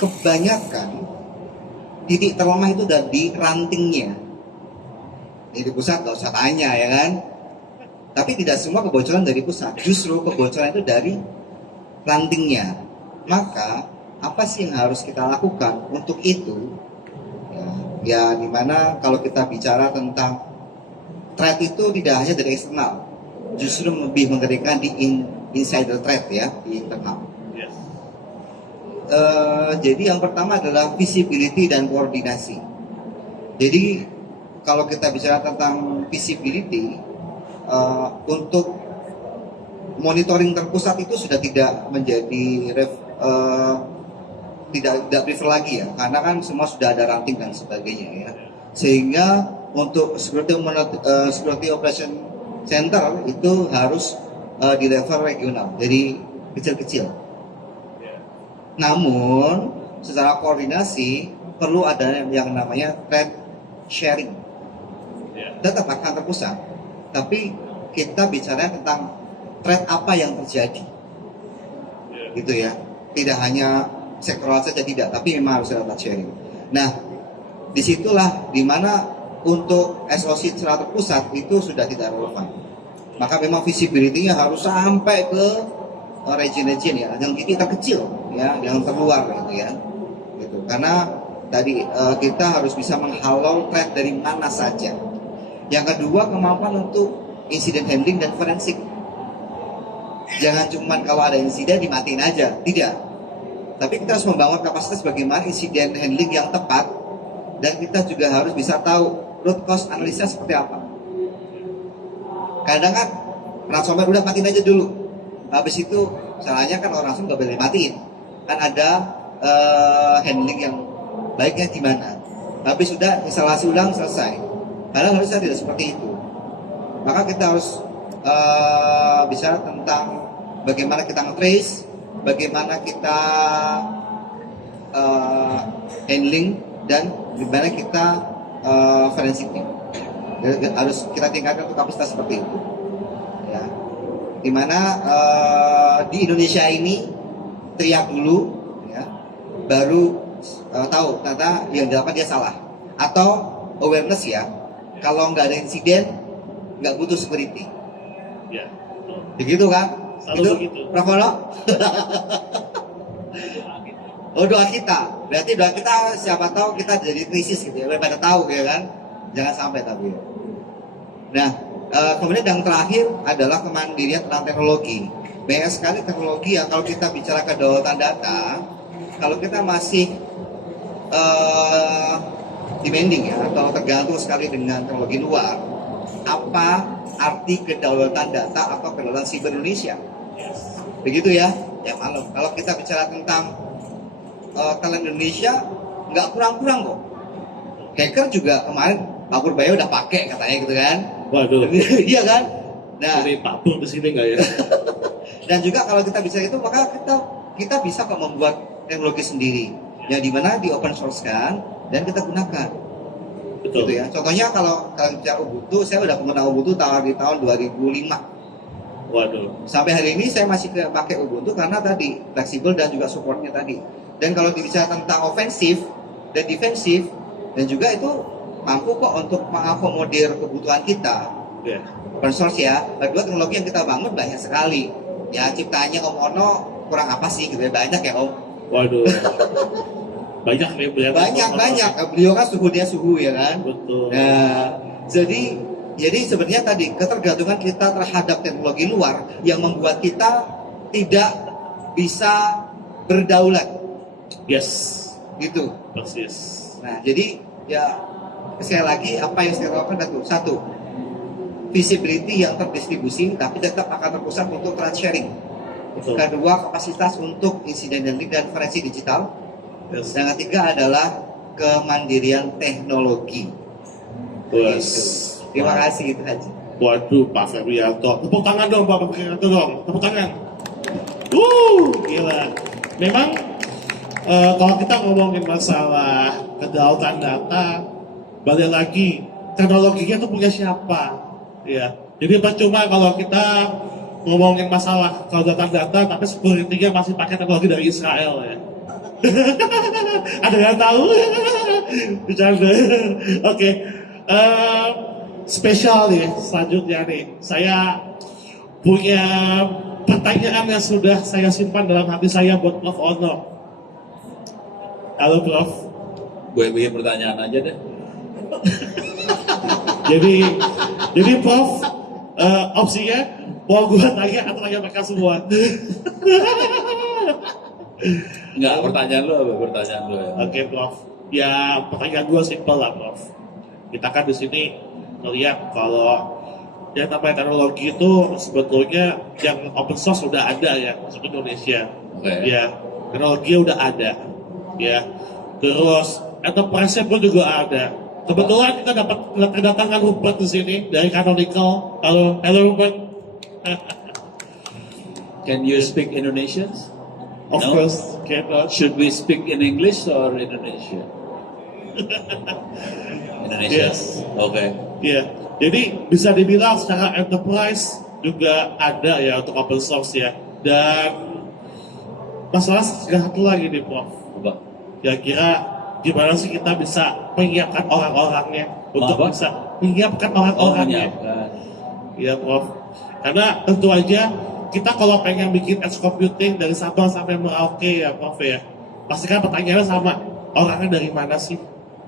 kebanyakan titik terlemah itu ada di rantingnya. Ini di pusat nggak usah tanya ya kan. Tapi tidak semua kebocoran dari pusat. Justru kebocoran itu dari rantingnya. Maka apa sih yang harus kita lakukan untuk itu? Ya dimana kalau kita bicara tentang threat itu tidak hanya dari eksternal, justru lebih mengerikan di insider threat ya, di internal. Yes. Jadi yang pertama adalah visibility dan koordinasi. Jadi kalau kita bicara tentang visibility, untuk monitoring terpusat itu sudah tidak menjadi tidak prefer lagi ya, karena kan semua sudah ada ranting dan sebagainya ya. Sehingga untuk security operation center itu harus di level regional, jadi kecil-kecil. Namun secara koordinasi perlu ada yang namanya threat sharing. Tetap akan terpusat, tapi kita bicara tentang threat apa yang terjadi, gitu ya. Tidak hanya sektoral saja tidak, tapi memang harus ada threat sharing. Nah, disitulah dimana untuk SOC secara terpusat itu sudah tidak relevan. Maka memang visibility-nya harus sampai ke region-region ya, yang titik terkecil ya, yang terluar gitu ya. Gitu. Karena tadi kita harus bisa menghalau threat dari mana saja. Yang kedua, kemampuan untuk incident handling dan forensik. Jangan cuma kalau ada insiden dimatiin aja, tidak. Tapi kita harus membangun kapasitas bagaimana insiden handling yang tepat, dan kita juga harus bisa tahu root cause analisa seperti apa. Kadang kan ransomware udah matiin aja dulu, habis itu salahnya kan orang langsung nggak boleh matiin. Kan ada handling yang baiknya gimana. Habis sudah instalasi ulang selesai. Padahal harusnya tidak seperti itu. Maka kita harus bicara tentang bagaimana kita nge-trace, bagaimana kita handling, dan bagaimana kita forensiknya. Harus kita tingkatkan untuk kapasitas seperti itu. Ya. Dimana di Indonesia ini teriak dulu, ya, baru tahu ternyata yang dilakukan dia salah. Atau awareness ya, kalau nggak ada insiden, nggak butuh security. Ya. Begitu kan? Selalu Itu begitu. Prof. Ono? Oh, doa kita. Berarti doa kita siapa tahu kita jadi krisis gitu ya. Pada tahu ya kan? Jangan sampai tapi. Nah, kemudian yang terakhir adalah kemandirian tentang teknologi. Banyak sekali teknologi yang kalau kita bicara kedaulatan data, kalau kita masih demanding ya, atau tergantung sekali dengan teknologi luar, apa arti kedaulatan data atau kedaulatan siber Indonesia? Begitu ya? Ya maklum. Kalau kita bicara tentang talent Indonesia, nggak kurang-kurang kok. Hacker juga kemarin Pak Purbayo udah pakai katanya gitu kan? Waduh. Iya kan? Nah, Jadi Pak Pur di sini nggak ya? dan juga kalau kita bicara itu, maka kita bisa kok membuat teknologi sendiri, yang dimana di open source kan, dan kita gunakan. Betul. Gitu ya. Contohnya kalau bicara Ubuntu, saya udah pengguna Ubuntu di tahun 2005. Waduh. Sampai hari ini saya masih pakai Ubuntu karena tadi fleksibel dan juga supportnya tadi. Dan kalau dibicara tentang ofensif dan defensif, dan juga itu mampu kok untuk mengakomodir kebutuhan kita. Ya. Open source ya. Kedua, teknologi yang kita bangun banyak sekali. Ya ciptaannya Om Ono kurang apa sih gitu ya, banyak ya Om. Waduh. Banyak nih beliau. Banyak. Beliau kan dia suhu ya kan. Betul. Nah, jadi sebenarnya tadi ketergantungan kita terhadap teknologi luar yang membuat kita tidak bisa berdaulat. Yes. Gitu. Persis. Nah, jadi ya sekali lagi apa yang saya lakukan itu satu, visibility yang terdistribusi tapi tetap akan terpusat untuk threat sharing. Betul. Kedua, kapasitas untuk insiden handling dan forensik digital. Yes. Dan ketiga adalah kemandirian teknologi. Bos. Terima kasih itu aja. Waduh, Pak Febrianto. Tepuk tangan dong, Pak Febrianto dong. Tepuk tangan. Gila. Memang kalau kita ngomongin masalah kedaulatan data, balik lagi teknologinya itu punya siapa? Ya. Jadi percuma kalau kita ngomongin masalah kedaulatan data, tapi security-nya masih pakai teknologi dari Israel ya. Ada yang tahu? Bercanda. Oke. spesial nih selanjutnya nih. Saya punya pertanyaan yang sudah saya simpan dalam hati saya buat Prof. Ono. Halo Prof. Gue bikin pertanyaan aja deh. Jadi Prof, opsinya mau gue tanya atau tanya mereka semua? Enggak, pertanyaan lu apa? Pertanyaan lu ya. Oke Prof. Ya pertanyaan gue simpel lah Prof. Kita kan di sini melihat kalau yang namanya teknologi itu sebetulnya yang open source sudah ada ya masuk Indonesia. Oke. Ya teknologi udah ada. Ya terus enterprise pun juga ada. Kebetulan kita dapat kedatangan Rupert di sini dari Canonical. Halo Rupert. Can you speak Indonesian? Of No? course, cannot. Should we speak in English or Indonesia? Indonesia. Yes. Oke. Ya, jadi bisa dibilang secara enterprise juga ada ya untuk open source ya. Dan masalah satu lagi nih Prof. Coba. Kira-kira gimana sih kita bisa menyiapkan orang-orangnya untuk Apa? bisa menyiapkan Oh, orang-orangnya? menyiapkan. Iya Prof. Karena tentu aja kita kalau pengen bikin edge computing dari Sabang sampai Merauke ya Prof ya, pasti kan pertanyaannya sama, orangnya dari mana sih?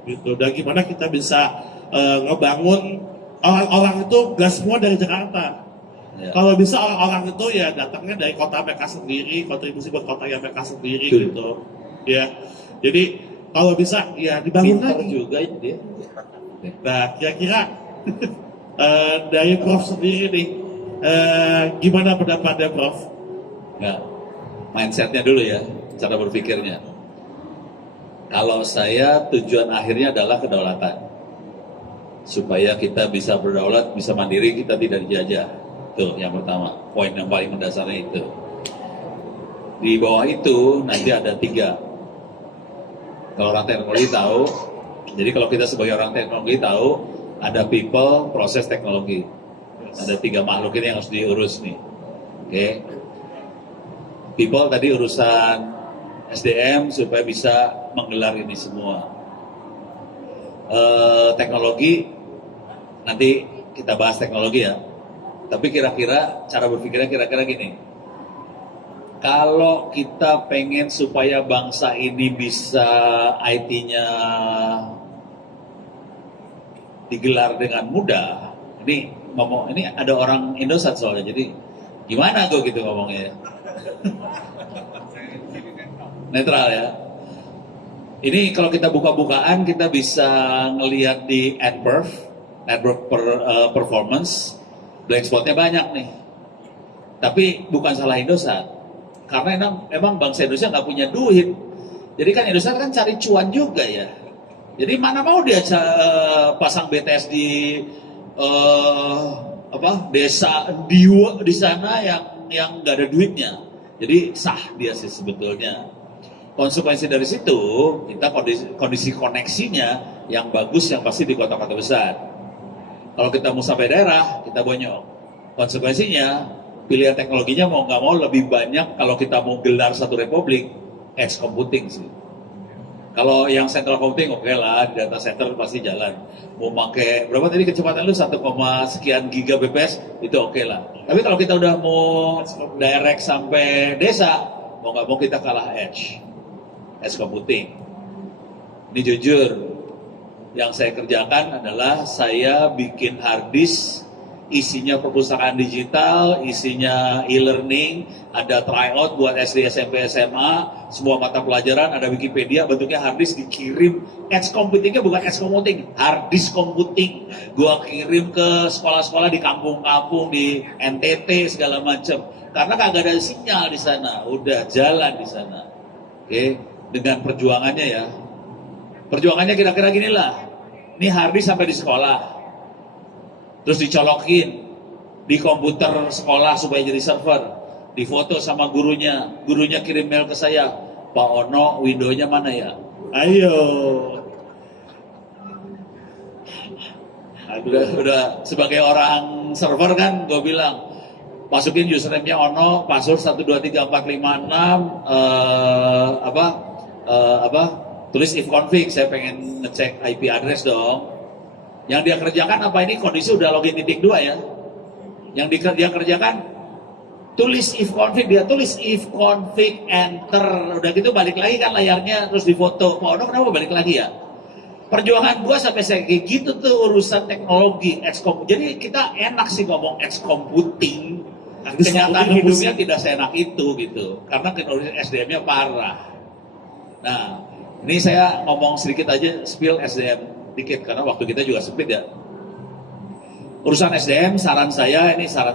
Gitu. Dan gimana kita bisa ngebangun orang-orang itu gak semua dari Jakarta. Ya. Kalau bisa orang-orang itu ya datangnya dari kota mereka sendiri, kontribusi buat kota yang mereka sendiri Betul. gitu. Ya. Jadi kalau bisa ya dibangun Pintar lagi. juga dia. Nah, kira-kira dari Prof sendiri nih, gimana pendapatnya Prof? Nggak, mindsetnya dulu ya, cara berpikirnya. Kalau saya tujuan akhirnya adalah kedaulatan, supaya kita bisa berdaulat, bisa mandiri, kita tidak dijajah. Itu yang pertama, poin yang paling mendasarnya itu. Di bawah itu nanti ada 3. Kalau orang teknologi tahu, jadi kalau kita sebagai orang teknologi tahu, ada people, proses, teknologi. Ada 3 makhluk ini yang harus diurus nih. Oke. People tadi urusan SDM supaya bisa menggelar ini semua. Teknologi nanti kita bahas teknologi ya. Tapi kira-kira cara berpikirnya kira-kira gini. Kalau kita pengen supaya bangsa ini bisa IT-nya digelar dengan mudah, ini ada orang Indosat soalnya, jadi gimana gue gitu ngomongnya? Netral ya. Ini kalau kita buka-bukaan kita bisa ngelihat di AdWords performance, blank spotnya banyak nih. Tapi bukan salah Indosat, karena emang bangsa Indonesia nggak punya duit. Jadi kan Indosat kan cari cuan juga ya. Jadi mana mau dia pasang BTS di desa di sana yang nggak ada duitnya. Jadi sah dia sih sebetulnya. Konsekuensi dari situ kita kondisi koneksinya yang bagus yang pasti di kota-kota besar. Kalau kita mau sampai daerah kita bonyok. Konsekuensinya pilihan teknologinya mau nggak mau lebih banyak kalau kita mau gelar satu republik edge computing sih. Kalau yang central computing oke lah, data center pasti jalan. Mau pakai berapa tadi kecepatan lu 1, sekian gigabps itu oke lah. Tapi kalau kita udah mau direct sampai desa, mau nggak mau kita kalah edge computing. Ini jujur, yang saya kerjakan adalah saya bikin hard disk, isinya perpustakaan digital, isinya e-learning, ada tryout buat SD, SMP, SMA, semua mata pelajaran, ada Wikipedia, bentuknya hard disk dikirim. Edge computingnya bukan edge computing, hard disk computing. Gua kirim ke sekolah-sekolah di kampung-kampung, di NTT segala macam. Karena kagak ada sinyal di sana, udah jalan di sana. Oke, dengan perjuangannya ya. Perjuangannya kira-kira gini lah. Ini hard disk sampai di sekolah. Terus dicolokin di komputer sekolah supaya jadi server, difoto sama gurunya kirim mail ke saya, Pak Ono, Windows-nya mana ya? Ayo. Udah sebagai orang server kan, gue bilang masukin username-nya Ono, password 123456, tulis if config, saya pengen ngecek IP address dong. Yang dia kerjakan apa ini kondisi udah login titik 2 ya. Yang dia kerjakan tulis if config, dia tulis if config enter, udah gitu balik lagi kan layarnya terus difoto. Pak Ono kenapa balik lagi ya? Perjuangan gua sampai saya kayak gitu tuh urusan teknologi, jadi kita enak sih ngomong edge computing. Kenyataan hidupnya tidak seenak itu gitu, karena teknologi SDM-nya parah. Nah, ini saya ngomong sedikit aja, spill SDM dikit karena waktu kita juga sempit ya. Urusan SDM, saran saya, ini saya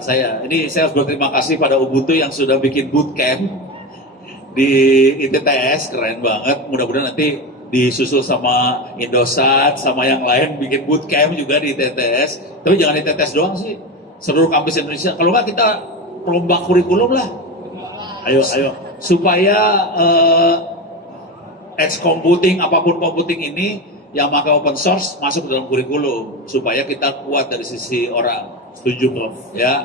harus berterima kasih pada Ubuntu yang sudah bikin bootcamp di ITTS, keren banget. Mudah-mudahan nanti disusul sama Indosat, sama yang lain bikin bootcamp juga di ITTS. Tapi jangan ITTS doang sih, seluruh kampus Indonesia. Kalau nggak kita lomba kurikulum lah. Ayo. Supaya edge computing, apapun computing ini, yang pakai open source masuk ke dalam kurikulum supaya kita kuat dari sisi orang. Setuju, Prof. Ya,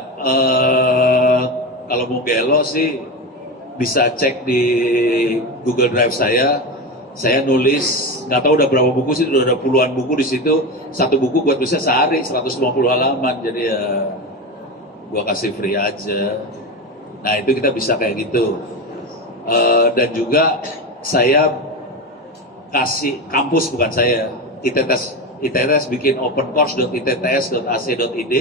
kalau mau gelo sih bisa cek di Google Drive saya nulis, nggak tahu udah berapa buku sih, udah ada puluhan buku di situ. Satu buku gua tulisnya sehari 150 halaman, jadi ya gua kasih free aja. Nah itu kita bisa kayak gitu. Dan juga saya kasih kampus, bukan saya, ITTS bikin opencourse.itts.ac.id,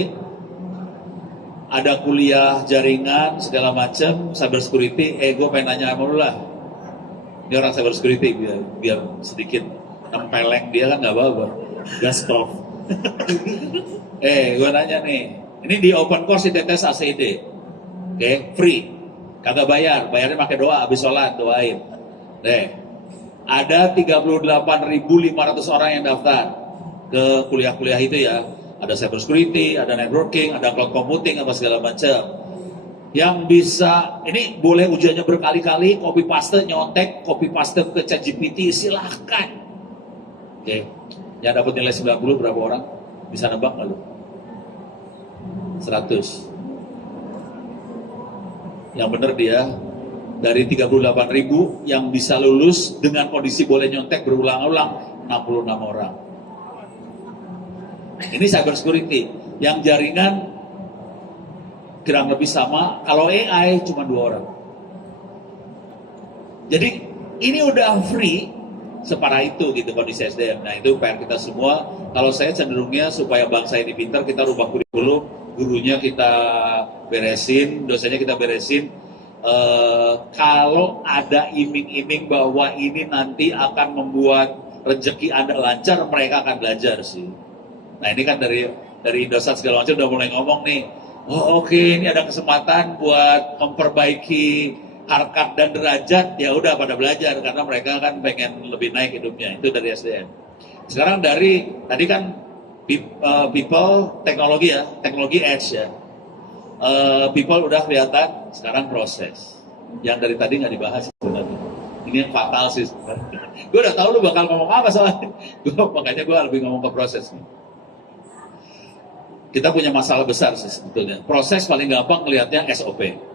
ada kuliah jaringan segala macam, cyber security. Gue pengen nanya sama lu lah, ini orang cyber security biar sedikit nempeleng dia kan nggak apa-apa. Gas, Prof. Gue nanya nih, ini di open course ITTS ACD, oke, free, kagak bayarnya pakai doa, habis sholat doain. Ada 38.500 orang yang daftar ke kuliah-kuliah itu ya. Ada cyber security, ada networking, ada cloud computing, apa segala macam. Yang bisa, ini boleh ujiannya berkali-kali, copy paste, nyontek, copy paste ke ChatGPT, silahkan. Oke, yang dapat nilai 90 berapa orang? Bisa nebak nggak lu? 100. Yang benar dia, dari 38.000 yang bisa lulus dengan kondisi boleh nyontek berulang-ulang 66 orang. Ini cyber security. Yang jaringan kurang lebih sama, kalau AI cuma 2 orang. Jadi ini udah free separah itu gitu kondisi SDM. Nah itu PR kita semua. Kalau saya cenderungnya supaya bangsa ini pintar, kita rubah kurikulum, gurunya kita beresin, dosennya kita beresin. Kalau ada iming-iming bahwa ini nanti akan membuat rezeki Anda lancar, mereka akan belajar sih. Nah ini kan dari Indosat segala macam udah mulai ngomong nih, oke, ini ada kesempatan buat memperbaiki harkat dan derajat, ya udah pada belajar karena mereka kan pengen lebih naik hidupnya. Itu dari SDM. Sekarang dari tadi kan people, teknologi ya, teknologi edge ya. People udah kelihatan, sekarang proses. Yang dari tadi nggak dibahas sebenarnya. Ini yang fatal sih. Gue udah tahu lu bakal ngomong apa soalnya. Makanya gue lebih ngomong ke proses. Kita punya masalah besar sih sebetulnya. Proses paling gampang ngelihatnya SOP.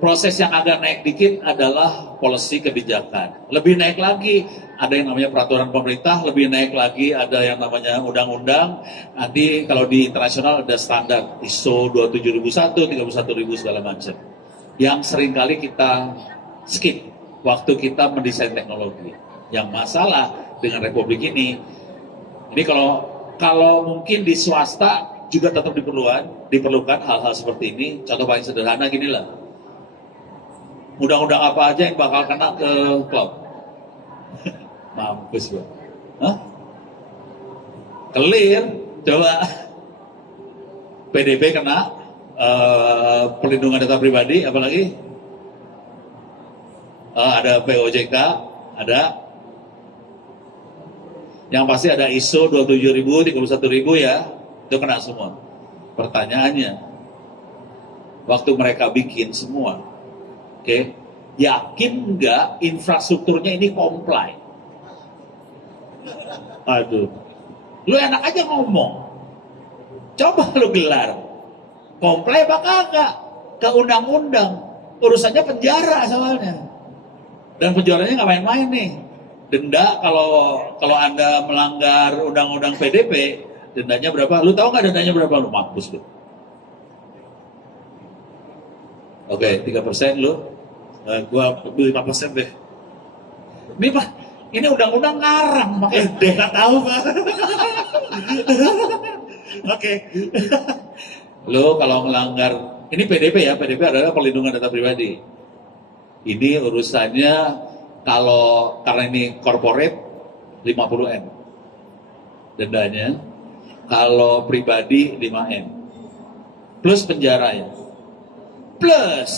Proses yang agak naik dikit adalah policy kebijakan. Lebih naik lagi ada yang namanya peraturan pemerintah, lebih naik lagi ada yang namanya undang-undang. Nanti kalau di internasional ada standar ISO 27001, 31000 segala macam. Yang seringkali kita skip waktu kita mendesain teknologi. Yang masalah dengan Republik ini kalau mungkin di swasta juga tetap diperlukan hal-hal seperti ini. Contoh paling sederhana gini lah. Undang-undang apa aja yang bakal kena ke cloud? Mampus gua. Hah? Clear, coba. PDB kena, perlindungan data pribadi, apalagi? Ada POJK, ada. Yang pasti ada ISO 27000, 31000 ya, itu kena semua. Pertanyaannya, waktu mereka bikin semua, oke, yakin nggak infrastrukturnya ini comply? Aduh. Lu enak aja ngomong. Coba lu gelar. Comply apa kagak? Ke undang-undang. Urusannya penjara soalnya. Dan penjaranya nggak main-main nih. Denda kalau Anda melanggar undang-undang PDP Dendanya berapa? Lu tahu nggak dendanya berapa? Lu mampus lu. Oke, 3% lu. Gua beli 5% deh. Ini Pak, ini undang-undang ngarang makanya. Deh, nggak tahu Pak. Oke. Lu kalau melanggar, ini PDP ya, PDP adalah perlindungan data pribadi. Ini urusannya kalau karena ini corporate 50M dendanya, kalau pribadi 5M plus penjara ya. Plus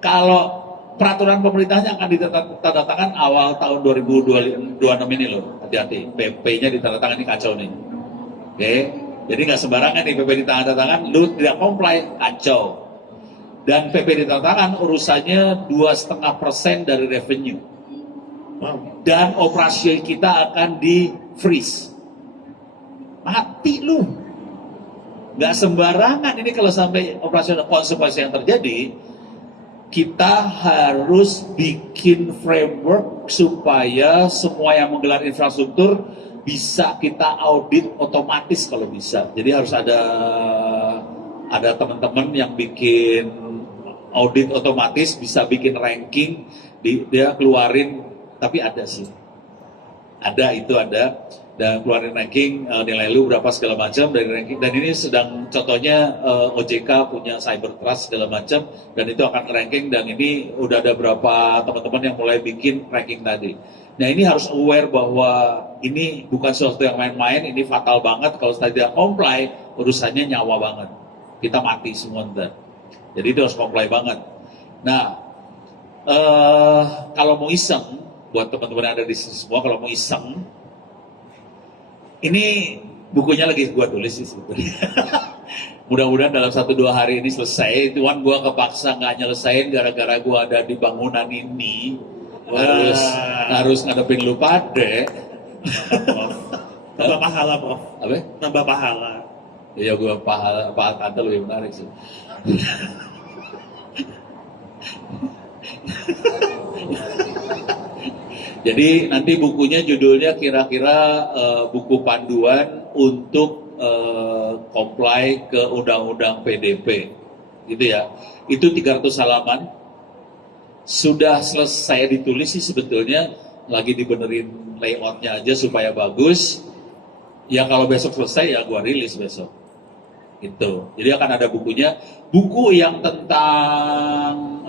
kalau peraturan pemerintahnya akan ditandatangan awal tahun 2026 ini loh, hati-hati. PP-nya ditandatangan, ini kacau nih. Oke, jadi nggak sembarangan nih PP ditandatangan, lu tidak comply, kacau. Dan PP ditandatangan urusannya 2,5% dari revenue. Dan operasi kita akan di freeze. Mati lu. Nggak sembarangan ini kalau sampai operasional konsekuensi yang terjadi, kita harus bikin framework supaya semua yang menggelar infrastruktur bisa kita audit otomatis kalau bisa. Jadi harus ada teman-teman yang bikin audit otomatis, bisa bikin ranking, dia keluarin, tapi ada sih. Ada dan keluarin ranking nilai lu berapa segala macam dari ranking, dan ini sedang contohnya OJK punya cyber trust segala macam, dan itu akan ranking, dan ini udah ada berapa teman-teman yang mulai bikin ranking tadi. Nah ini harus aware bahwa ini bukan sesuatu yang main-main, ini fatal banget kalau tidak comply, urusannya nyawa banget, kita mati semua ntar. Jadi itu harus comply banget. Nah kalau mau iseng, buat teman-teman yang ada di sini semua, kalau mau iseng, ini bukunya lagi gua tulis sih sebetulnya. Mudah-mudahan dalam 1-2 hari ini selesai. Tuan gua kepaksa nggak nyelesain gara-gara gua ada di bangunan ini. Harus ngadepin lu pade. Nambah pahala, Prof. Apa? Nambah pahala. Iya, gua pahala tante lebih menarik sih. Jadi nanti bukunya judulnya kira-kira buku panduan untuk comply ke undang-undang PDP, gitu ya. Itu 300 halaman, sudah selesai ditulis sih sebetulnya, lagi dibenerin layoutnya aja supaya bagus. Ya kalau besok selesai ya gua rilis besok. Itu. Jadi akan ada bukunya, buku yang tentang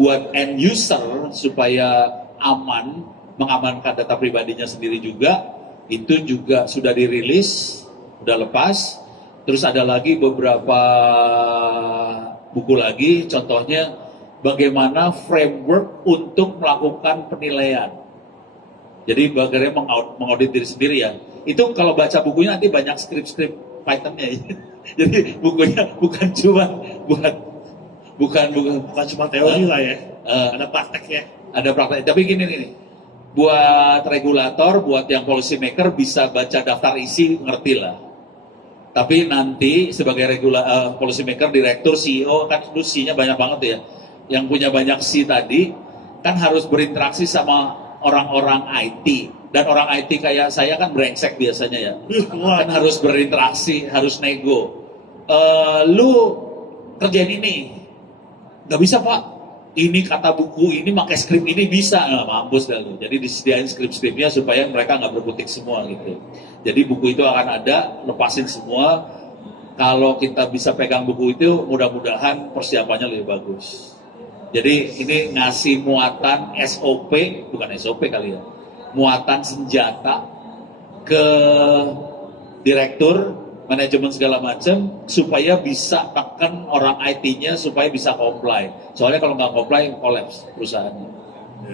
buat end user supaya aman, mengamankan data pribadinya sendiri juga, itu juga sudah dirilis, sudah lepas. Terus ada lagi beberapa buku lagi, contohnya bagaimana framework untuk melakukan penilaian. Jadi bagaimana mengaudit diri sendiri ya. Itu kalau baca bukunya nanti banyak skrip-skrip Python-nya ya. Jadi bukunya bukan cuma bukan cuma teori lah ya. Ada prakteknya. Ada praktek. Tapi gini nih, buat regulator, buat yang policy maker bisa baca daftar isi, ngerti lah. Tapi nanti sebagai policy maker, direktur, CEO, kan dulu C-nya banyak banget ya. Yang punya banyak C tadi, kan harus berinteraksi sama orang-orang IT. Dan orang IT kayak saya kan brengsek biasanya ya. Kan harus berinteraksi, harus nego. Lu kerjain ini. Nggak bisa Pak. Ini kata buku, ini pakai skrip ini bisa, nah, mampus dah lu. Jadi disediain skrip-skripnya supaya mereka nggak berkutik semua gitu. Jadi buku itu akan ada, lepasin semua. Kalau kita bisa pegang buku itu, mudah-mudahan persiapannya lebih bagus. Jadi ini ngasih muatan SOP, bukan SOP kali ya, muatan senjata ke direktur, manajemen segala macam, supaya bisa tekan orang IT-nya supaya bisa comply. Soalnya kalau nggak comply, kolaps perusahaannya.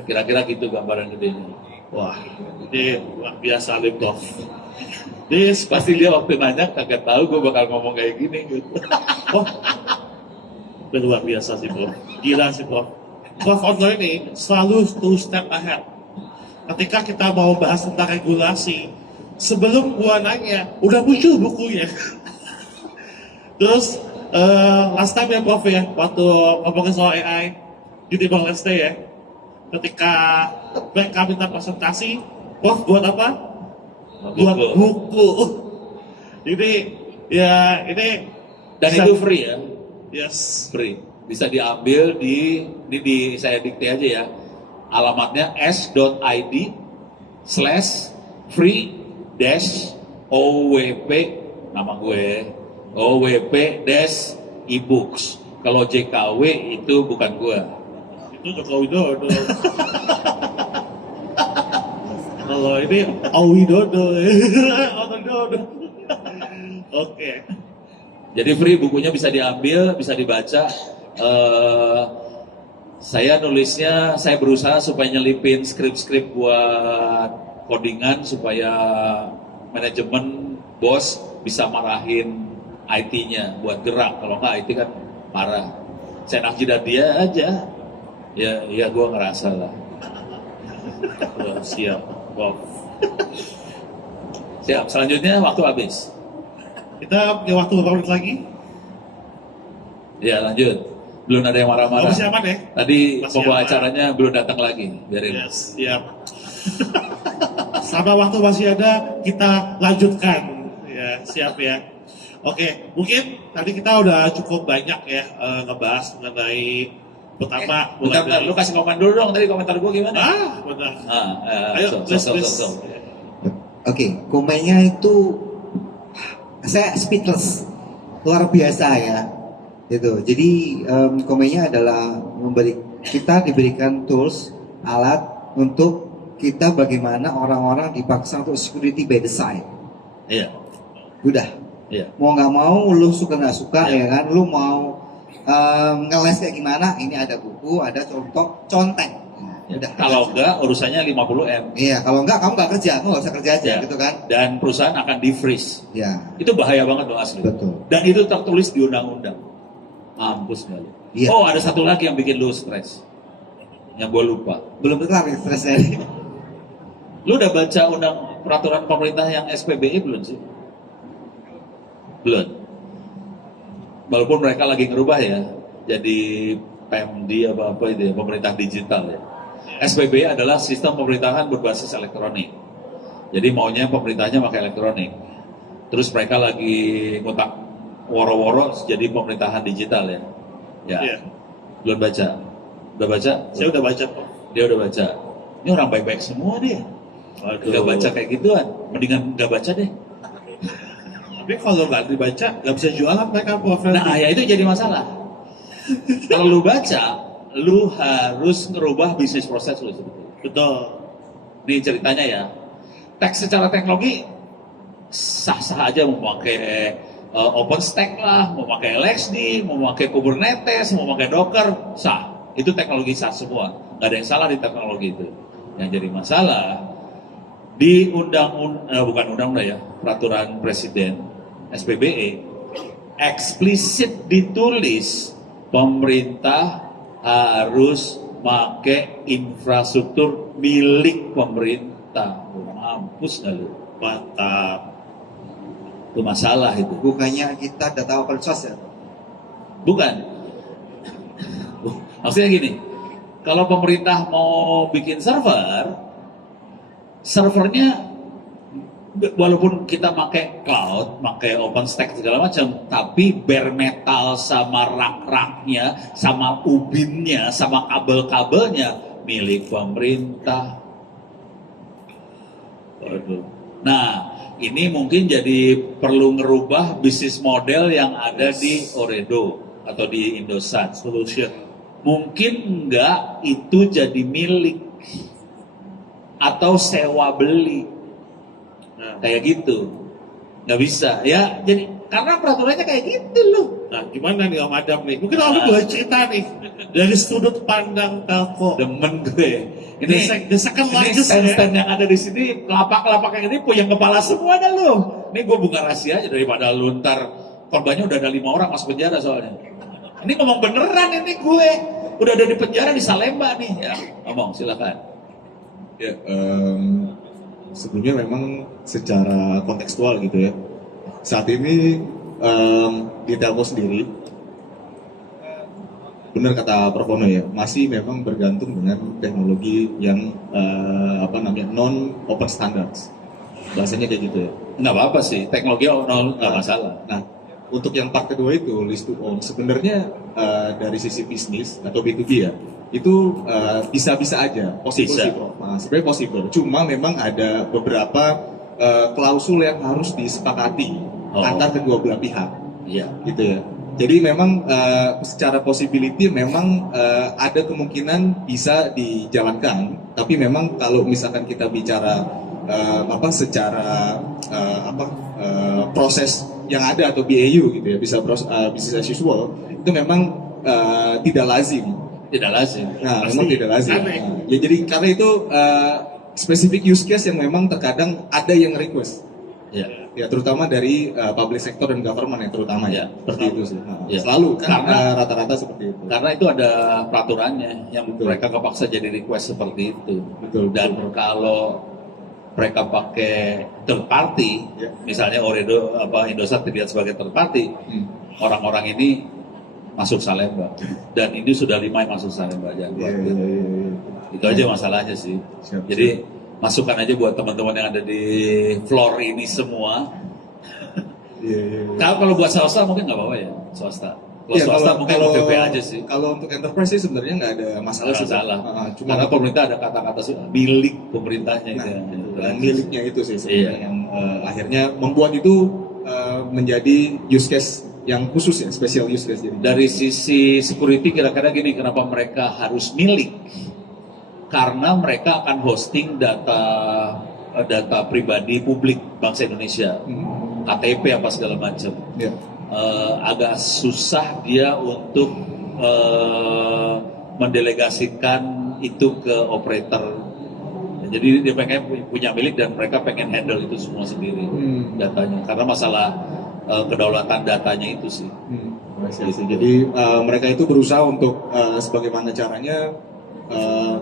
Kira-kira gitu gambaran gedenya. Wah, ini luar biasa nih Prof. Ini Pasti dia waktu nanya kagak tahu gue bakal ngomong kayak gini gitu. oh, ini luar biasa sih Prof. Gila sih Prof. Prof Onno ini selalu 2 step ahead. Ketika kita mau bahas tentang regulasi, sebelum gua nanya, udah muncul bukunya. Terus last time ya Prof ya, waktu ngomongin soal AI di Timor Leste ya, ketika mereka minta presentasi, Prof buat apa? Buat buku. Ini ya ini Dan bisa- itu free ya, Yes. free. Bisa diambil di saya dikte aja ya. Alamatnya s.id/free-owp, nama gue, owp-ebooks. Kalau JKW itu bukan gue. Itu Joko Widodo. Kalau ini Widodo. Widodo. Oke. Jadi free, bukunya bisa diambil, bisa dibaca. Saya nulisnya, saya berusaha supaya nyelipin skrip-skrip buat codingan supaya manajemen bos bisa marahin IT-nya buat gerak. Kalau nggak IT kan parah. Saya nak jidat dia aja. Ya gue ngerasa lah. Oh, siap. Wow. Siap. Selanjutnya waktu habis. Kita punya waktu beberapa menit lagi. Ya lanjut. Belum ada yang marah-marah. Masih aman ya? Tadi Masih pembawa aman. acaranya belum datang lagi. Biarin. Yes, siap. Sama waktu masih ada, kita lanjutkan. Ya, siap ya. Oke, mungkin tadi kita udah cukup banyak ya ngebahas mengenai pertama mulai Bentar, lu kasih komen dulu dong. Tadi komentar gue gimana? benar. So. Ayo, please. Oke, komennya itu saya speechless, luar biasa ya. Gitu. Jadi komennya adalah kita diberikan tools, alat untuk kita bagaimana orang-orang dipaksa untuk security by design. Iya, Udah, iya. mau nggak mau, lu suka nggak suka Iya. ya kan, lu mau ngeles kayak gimana? Ini ada buku, ada contek. Ya. Udah. Kalau enggak urusannya 50M. Iya, kalau enggak kamu nggak kerja, kamu nggak usah kerja aja, Ya. gitu kan? Dan perusahaan akan di-freeze. Ya, Itu bahaya banget loh asli. betul. Dan itu tertulis di undang-undang. Mampus nggak lu? Iya. Oh, ada satu lagi yang bikin lu stres. Yang gue lupa. Belum kelar nih stresnya. Lu udah baca peraturan pemerintah yang SPBI belum sih? Belum. Walaupun mereka lagi ngerubah ya, jadi PMD apa itu ya, pemerintah digital ya. SPBI adalah sistem pemerintahan berbasis elektronik. Jadi maunya pemerintahnya pakai elektronik. Terus mereka lagi ngotak woro-woro jadi pemerintahan digital ya. Ya. Iya. Belum baca. Udah baca? Saya udah baca kok. Dia udah baca. Ini orang baik-baik semua deh. Gak baca kayak gituan. Mendingan gak baca deh. Tapi kalau nggak dibaca, nggak bisa jualan mereka profil. Nah, ya itu jadi masalah. Kalau lu baca, lu harus ngerubah bisnis proses lu sebetulnya. Betul. Ini ceritanya ya. Teks secara teknologi sah-sah aja mau pakai OpenStack lah, mau pakai LXD, mau pakai Kubernetes, mau pakai Docker, sah. Itu teknologi sah semua. Nggak ada yang salah di teknologi itu. Yang jadi masalah di bukan undang-undang ya, peraturan presiden SPBE eksplisit ditulis pemerintah harus pakai infrastruktur milik pemerintah. Mampus nggak lu? Mantap. Itu masalah itu. Bukannya kita data open source ya? Bukan. Maksudnya gini, kalau pemerintah mau bikin servernya walaupun kita pakai cloud, pakai OpenStack segala macam, tapi bare metal sama rak-raknya, sama ubinnya, sama kabel-kabelnya milik pemerintah. Waduh. Nah, ini mungkin jadi perlu ngerubah bisnis model yang ada di Ooredoo atau di Indosat Solution. Mungkin enggak itu jadi milik atau sewa beli. Nah, Kayak gitu. Nggak bisa. Ya, jadi karena peraturannya kayak gitu loh. nah, gimana nih Om Adam nih? Mungkin Om boleh cerita nih dari sudut pandang telco. Demen gue. Ini The second ini largest, stand-stand yang ada di sini, lapak-lapak yang ini puyeng kepala semua dah lu. Ini gue buka rahasia aja daripada lu ntar korbannya udah ada 5 orang masuk penjara soalnya. Ini ngomong beneran ini gue. Udah ada di penjara di Salemba nih. Ya, ngomong silakan. Ya, sebelumnya memang secara kontekstual gitu ya. Saat ini di Telco sendiri, benar kata Prof. Ono ya, masih memang bergantung dengan teknologi yang non open standards. Bahasanya kayak gitu ya. Nggak apa-apa sih, teknologi nggak masalah. Nah, untuk yang part kedua itu lease to own, sebenarnya dari sisi bisnis atau B2B ya, itu bisa-bisa aja, possible Bisa. sih Prof. Nah, sebenarnya possible. Cuma memang ada beberapa klausul yang harus disepakati antar kedua belah pihak, Iya. gitu ya. Jadi memang secara possibility memang ada kemungkinan bisa dijalankan, tapi memang kalau misalkan kita bicara secara proses yang ada atau BAU gitu ya, bisa business as usual, itu memang tidak lazim. Tidak lazim. Nah, Pasti. memang tidak lazim. Aneh. Nah, ya jadi karena itu spesifik use case yang memang terkadang ada yang request. Iya. Ya, terutama dari public sector dan government yang terutama ya, Ya, seperti itu sih. Nah, Ya. Selalu kan Karena- rata-rata seperti itu. Karena itu ada peraturannya yang Betul. mereka kepaksa jadi request seperti itu. Betul, Dan betul. kalau mereka pakai third party, Ya. misalnya Indosat dilihat sebagai third party, orang-orang ini masuk Salemba. Dan ini sudah 5 yang masuk Salemba, jangan Iya, khawatir. iya, iya, iya. Itu aja masalahnya sih. Siap, Jadi masukkan aja buat teman-teman yang ada di floor ini semua. Iya, iya, iya. Kalau buat swasta mungkin nggak apa-apa ya, swasta. Kalau Iya, swasta mungkin OVP aja sih. Kalau untuk enterprise sih sebenarnya nggak ada masalah Nggak sih. salah. Cuma Karena pemerintah ada kata-kata milik pemerintahnya nah, gitu ya. yang miliknya itu sih sebenarnya Iya. yang akhirnya membuat itu menjadi use case yang khusus ya, special use case jadi. Dari sisi security kira-kira gini, kenapa mereka harus milik? Karena mereka akan hosting data pribadi publik bangsa Indonesia, KTP apa segala macam. Ya. Agak susah dia untuk mendelegasikan itu ke operator. Jadi dia pengen punya milik dan mereka pengen handle itu semua sendiri datanya. Karena masalah kedaulatan datanya itu sih. I see. Jadi mereka itu berusaha untuk sebagaimana caranya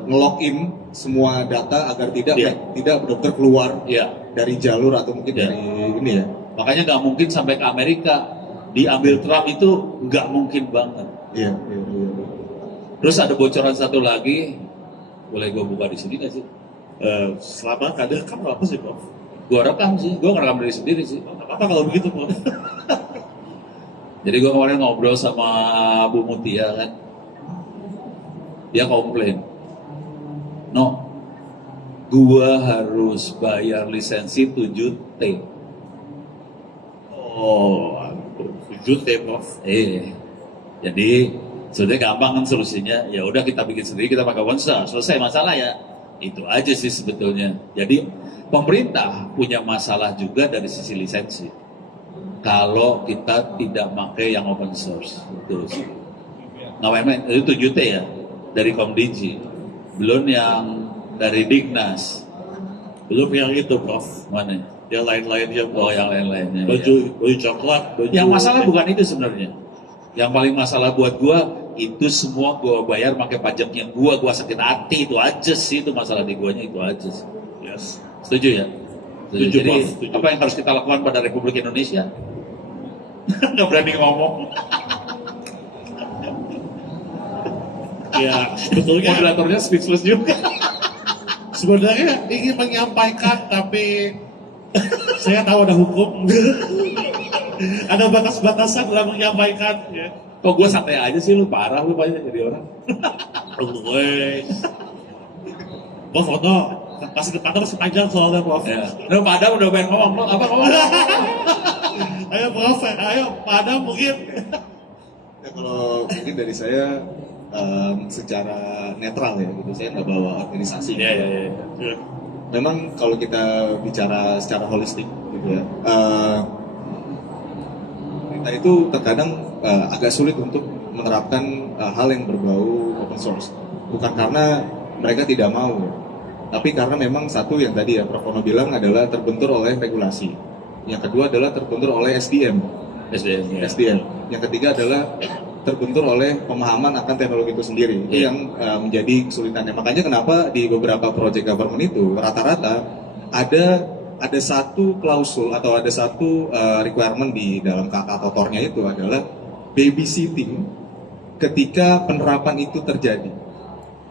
nge-login semua data agar tidak Iya. benar-benar keluar Ya, dari jalur atau mungkin Iya. dari ini ya. makanya nggak mungkin sampai ke Amerika diambil Trump itu nggak mungkin banget. Iya, iya, iya. Terus ada bocoran satu lagi, boleh gue buka di sini nggak sih? Selama kada kamu apa sih, Prof? Gue rekam sih, gue ngerekam diri sendiri sih. Apa kalau begitu, Prof? Jadi gue kemarin ngobrol sama Bu Mutia kan, dia komplain, no, gue harus bayar lisensi 7T. Oh, jujur deh, Prof. Jadi sebenarnya gampang kan solusinya, ya udah kita bikin sendiri, kita pakai ponsel, selesai masalah ya. Itu aja sih sebetulnya. Jadi pemerintah punya masalah juga dari sisi lisensi. Kalau kita tidak pakai yang open source, itu sih. Nggak main-main, itu 7T ya dari Komdigi, belum yang dari Dignas, Belum yang itu, Prof. mana? Yang lain-lainnya, Oh, Prof. yang lain-lainnya. Baju, ya. baju coklat, baju... Yang masalah bukan itu sebenarnya. Yang paling masalah buat gua itu semua gua bayar pakai pajaknya gua sakit hati, itu aja sih, itu masalah di guanya itu aja sih. Yes. Setuju ya? Setuju, Jadi Prof. Setuju. apa yang harus kita lakukan pada Republik Indonesia? Nggak berani ngomong. Ya, sebetulnya Moderatornya speechless juga. sebenarnya ingin menyampaikan, tapi saya tahu ada hukum. Ada batas-batasan dalam menyampaikan. Ya. Kok gua santai aja sih, lu parah lu banyak jadi orang. Woi. Prof, foto pas depan masih panjang soalnya, Prof. Ya. Lu Padam udah pengen ngomong, lu apa ngomong? Ayo, Prof, ayo, Padam mungkin. Ya, kalau mungkin dari saya secara netral ya gitu, saya nggak bawa organisasi. Iya, iya, iya. Ya. Memang kalau kita bicara secara holistik gitu ya, kita itu terkadang agak sulit untuk menerapkan hal yang berbau open source. Bukan karena mereka tidak mau, tapi karena memang satu yang tadi ya Prof Ono bilang adalah terbentur oleh regulasi. Yang kedua adalah terbentur oleh SDM. SDM. Ya. SDM. Yang ketiga adalah terbentur oleh pemahaman akan teknologi itu sendiri. Itu Iya. yang menjadi kesulitannya. Makanya kenapa di beberapa project government itu rata-rata ada satu klausul atau ada satu requirement di dalam kata kotornya itu adalah babysitting ketika penerapan itu terjadi.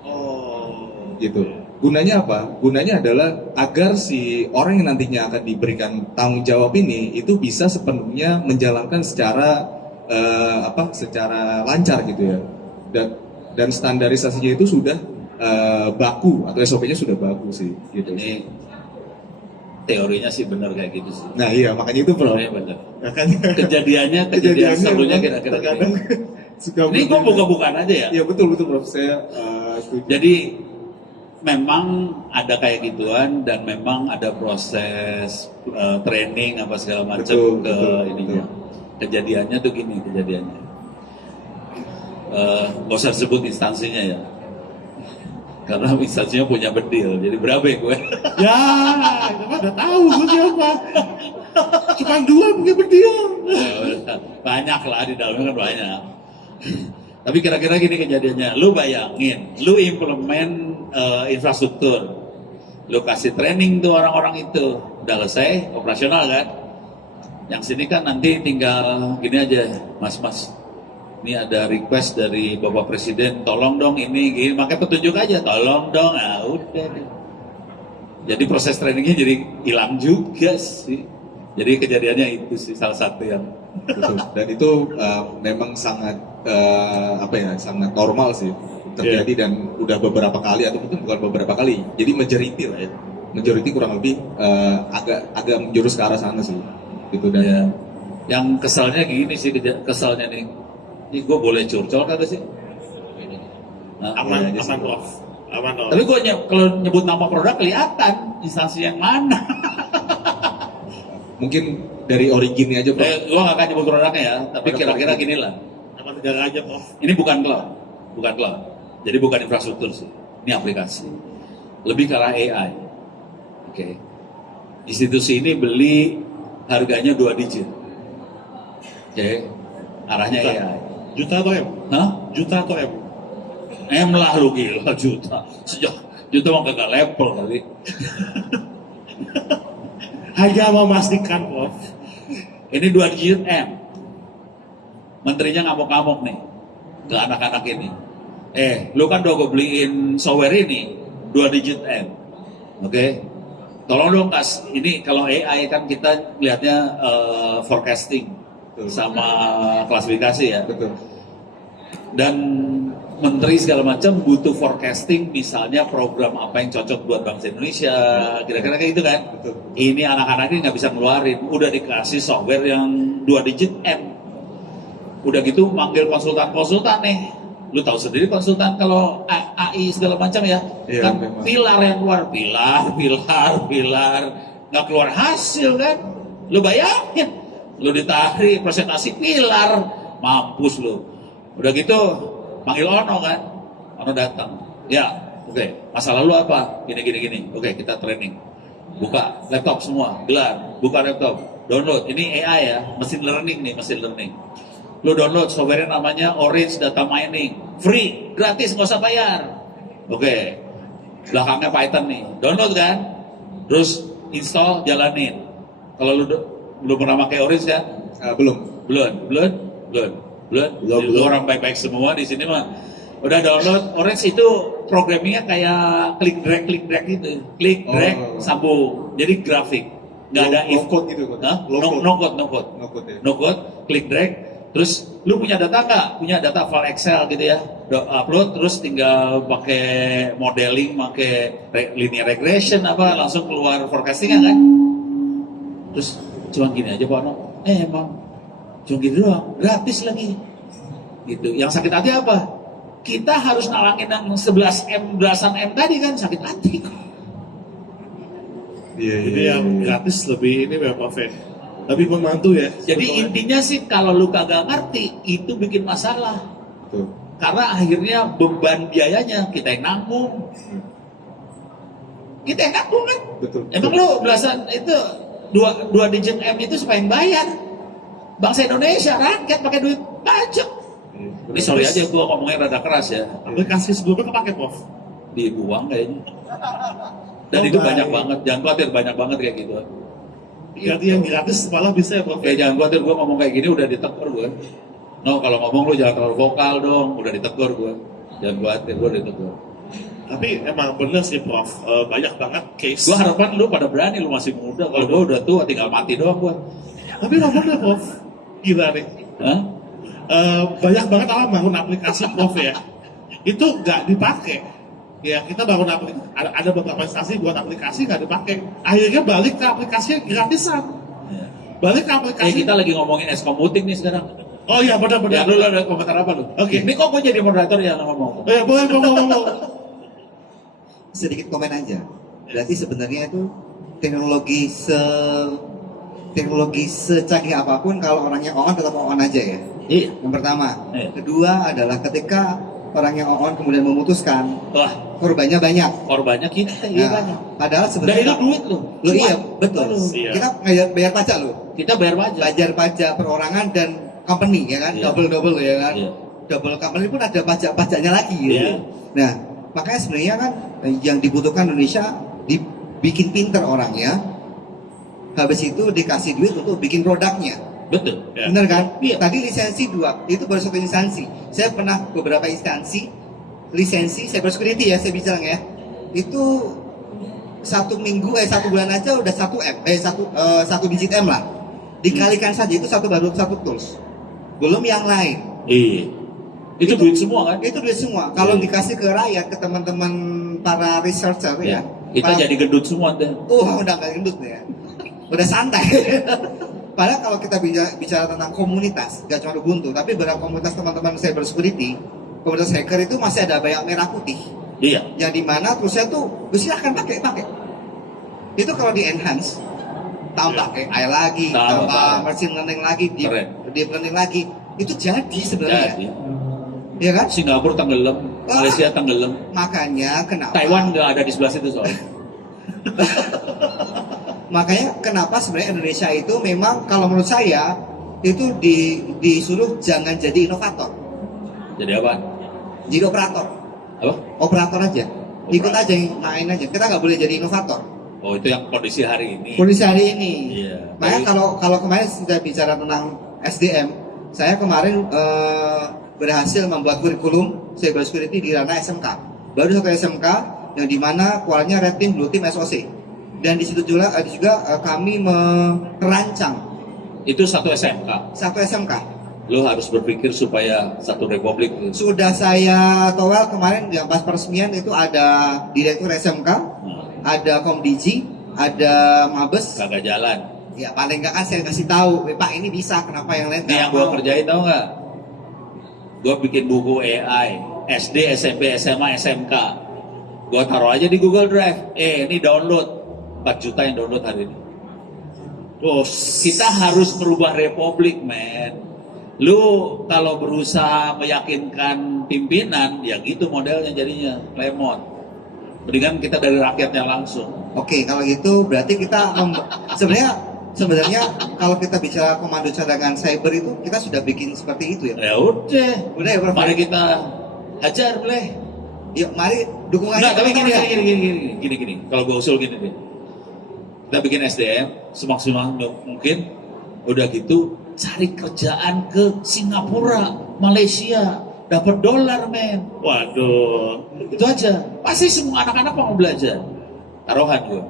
Oh, Gitu. gunanya apa? Gunanya adalah agar si orang yang nantinya akan diberikan tanggung jawab ini itu bisa sepenuhnya menjalankan secara secara lancar gitu ya. Dan standarisasinya itu sudah baku atau SOP-nya sudah baku sih gitu. Ini teorinya sih benar kayak gitu sih. Nah iya makanya itu Prof. Teorinya benar. Makanya Kejadian serunya memang kira-kira terkadang gini. suka Ini gue berbeda. buka-bukaan aja ya. Iya betul Prof. Saya setuju. Jadi memang ada kayak gituan dan memang ada proses training apa segala macam Betul, ke betul, ininya. Kejadiannya tuh gini kejadiannya. Gak usah sebut instansinya ya. Karena instansinya punya bedil, jadi berapa ya gue? Ya, itu mah udah tahu gue siapa. Cuma 2 punya bedil. Banyak lah di dalamnya kan banyak. Tapi kira-kira gini kejadiannya, lu bayangin, lu implement infrastruktur, lu kasih training tuh orang-orang itu, udah selesai, operasional kan? Yang sini kan nanti tinggal gini aja, mas-mas, ini ada request dari Bapak Presiden, tolong dong ini, gini, makanya petunjuk aja, tolong dong, nah udah deh. Jadi proses trainingnya jadi hilang juga sih. Jadi kejadiannya itu sih salah satu yang Betul. Dan itu memang sangat sangat normal sih terjadi dan udah beberapa kali atau mungkin bukan beberapa kali. Jadi majority lah ya. Majority kurang lebih agak menjurus ke arah sana sih. Gitu dan ya. Yang kesalnya gini sih, kesalnya nih. Ini gue boleh curcol kagak sih? Nah, Aman, iya, aman Prof. Aman Prof. tapi gue kalau nyebut nama produk kelihatan instansi yang mana. mungkin dari originnya aja Prof. Gue gak akan nyebut produknya ya, tapi Produk kira-kira origin. gini lah. Nama negara aja Prof. Ini bukan cloud. Jadi bukan infrastruktur sih. Ini aplikasi. Lebih ke arah AI. Oke. Institusi ini beli harganya 2 digit. Oke. Arahnya Juta. AI. Juta atau M? Hah? Juta atau M? M lah lu gila juta. Sejak juta mah kagak level kali. Hanya memastikan Prof. Ini 2 digit M. Menterinya ngamuk-ngamuk nih ke anak-anak ini. Lu kan udah gue beliin software ini 2 digit M. Oke. Tolong dong kas. Ini kalau AI kan kita lihatnya forecasting Betul. sama klasifikasi ya. Betul. Dan menteri segala macam butuh forecasting, misalnya program apa yang cocok buat bangsa Indonesia, kira-kira kayak gitu kan. Betul. Ini anak-anak ini nggak bisa ngeluarin, udah dikasih software yang 2 digit M. Udah gitu manggil konsultan nih. Lu tahu sendiri konsultan kalau AI segala macam ya, Iya, kan memang. pilar yang keluar, pilar, nggak keluar hasil kan. Lu bayangin, lu ditarik presentasi pilar, mampus lu. Udah gitu panggil Ono kan, Ono datang. Ya, oke. Masalah lu apa? Gini. Oke, kita training. Buka laptop semua, gelar. Buka laptop, download. Ini AI ya, mesin learning. Lu download software namanya Orange Data Mining, free, gratis, nggak usah bayar. Oke. Belakangnya Python nih, download kan, terus install, jalanin. Kalau lu pernah pakai Orange kan? Belum. Belum. Lu orang baik-baik semua di sini mah. Udah download Orange itu programmingnya kayak klik drag gitu. Klik drag sambung. Jadi grafik. Nggak ada No code gitu kan? Hah? Low code. No code. No code ya. No code, klik drag. Terus lu punya data nggak? Punya data file Excel gitu ya. Upload terus tinggal pakai modeling, pakai linear regression apa langsung keluar forecasting kan? Terus cuma gini aja Pak No. Emang cuma gini doang, gratis lagi. Gitu. Yang sakit hati apa? Kita harus nalangin yang 11 M, belasan M tadi kan sakit hati. Iya. Jadi yang gratis lebih ini memang Prof. Lebih membantu ya. Jadi sebetulnya. intinya sih kalau lu kagak ngerti itu bikin masalah. Betul. Karena akhirnya beban biayanya kita yang nanggung. Kita yang nanggung kan? Betul. Emang lu belasan itu dua digit M itu supaya yang bayar. Bangsa Indonesia rakyat pakai duit pajak. Ini sorry aja gua ngomongnya rada keras ya. Aplikasi sebelumnya kepake Prof. Dibuang kayaknya. Dan Oh, itu baik. banyak banget. Jangan khawatir banyak banget kayak gitu. Berarti yang gratis malah bisa ya Prof. Jangan khawatir gua ngomong kayak gini udah ditegur gua. No, kalau ngomong lu jangan terlalu vokal dong, udah ditegur gua. Jangan khawatir gua ditegur. Tapi emang bener sih Prof, banyak banget case. Gua harapan lu pada berani, lu masih muda. Kalau gua udah tua, tinggal mati doang gua. Tapi emang bener Prof, gila nih. Hah? Banyak banget orang bangun aplikasi Prof ya, itu nggak dipakai. Ya kita bangun aplikasi, ada beberapa instansi buat aplikasi nggak dipakai. Akhirnya balik ke aplikasi gratisan. Ya. Balik ke aplikasi. Kita lagi ngomongin eskommuting nih sekarang. Oh iya benar-benar. Ya, lu ada komentar apa lu? Oke. Ini kok gua jadi moderator yang ngomong? Boleh ngomong. Sedikit komen aja. Berarti sebenarnya itu teknologi secanggih apapun kalau orangnya on tetap on aja ya. Iya. Yang pertama. Iya. Kedua adalah ketika orangnya on kemudian memutuskan, Wah, korbannya banyak. korbannya kita, iya Nah, banyak. padahal Dan sebenarnya itu duit lu. Lo iya, betul. Iya. Kita bayar pajak loh. Kita bayar pajak. Bayar pajak perorangan dan company ya kan, Iya. double ya kan. Iya. Double company pun ada pajaknya lagi gitu. Iya. Nah, makanya sebenarnya kan yang dibutuhkan Indonesia dibikin pinter orangnya. Habis itu dikasih duit untuk bikin produknya. Betul. Ya. Bener kan? Iya. Tadi lisensi 2, itu baru satu instansi. Saya pernah beberapa instansi lisensi cyber security ya, saya bilang ya. Itu 1 minggu, 1 bulan aja udah 1 digit M lah. Dikalikan saja itu baru satu tools. Belum yang lain. Iya. Itu duit semua kan? Itu duit semua. Kalau Iya. dikasih ke rakyat, ke teman-teman para researcher Iya. ya. Kita para- jadi gendut semua deh. udah gak gendut ya. Udah santai. Padahal kalau kita bicara tentang komunitas, gak cuma Ubuntu, tapi beberapa komunitas teman-teman cyber security, komunitas hacker itu masih ada banyak merah putih. Iya. Yang dimana terusnya tuh, silahkan pakai. Itu kalau di enhance, tambah AI lagi, Tambah. tambah machine learning lagi, Keren. deep learning lagi, itu jadi sebenarnya. Jadi, Ya kan? Singapura tenggelam, Malaysia tenggelam, Makanya kenapa? Taiwan nggak ada di sebelah situ soalnya. Makanya kenapa sebenarnya Indonesia itu memang kalau menurut saya itu disuruh jangan jadi inovator, Jadi apa? jadi operator, Apa? operator aja, ikut Operator. aja main aja. Kita nggak boleh jadi inovator. Oh, itu yang kondisi hari ini. Kondisi hari ini. Iya. Makanya kalau kemarin kita bicara tentang SDM, saya kemarin berhasil membuat kurikulum cyber security di ranah SMK. Baru satu SMK yang dimana kualnya red team, blue team, SOC. Dan di situ juga kami merancang Itu satu SMK. satu SMK. Lo harus berpikir supaya satu republik. Sudah saya towel kemarin yang pas peresmian itu ada direktur SMK, Nah, ada Komdigi, ada Mabes. kagak jalan. Ya paling nggak kan saya kasih tahu, Pak ini bisa, kenapa yang lain Ini yang nggak gua mau?" kerjain tau nggak? Gua bikin buku AI, SD, SMP, SMA, SMK. Gua taruh aja di Google Drive. Ini download. 4 juta yang download hari ini. Kita harus merubah republik, men. Lu kalau berusaha meyakinkan pimpinan, ya gitu modelnya jadinya, lemon. Mendingan kita dari rakyatnya langsung. Oke, kalau gitu berarti kita sebenarnya kalau kita bicara komando cadangan cyber itu kita sudah bikin seperti itu ya. Ya udah. Udah ya, Prof? Mari kita hajar, boleh. Yuk, mari dukungannya. Enggak, tapi teman-teman ya. gini. Kalau gue usul gini deh. Kita bikin SDM semaksimal mungkin. Udah gitu, cari kerjaan ke Singapura, Malaysia, dapat dolar, men. Waduh. Itu aja. Pasti semua anak-anak mau belajar. Taruhan gue.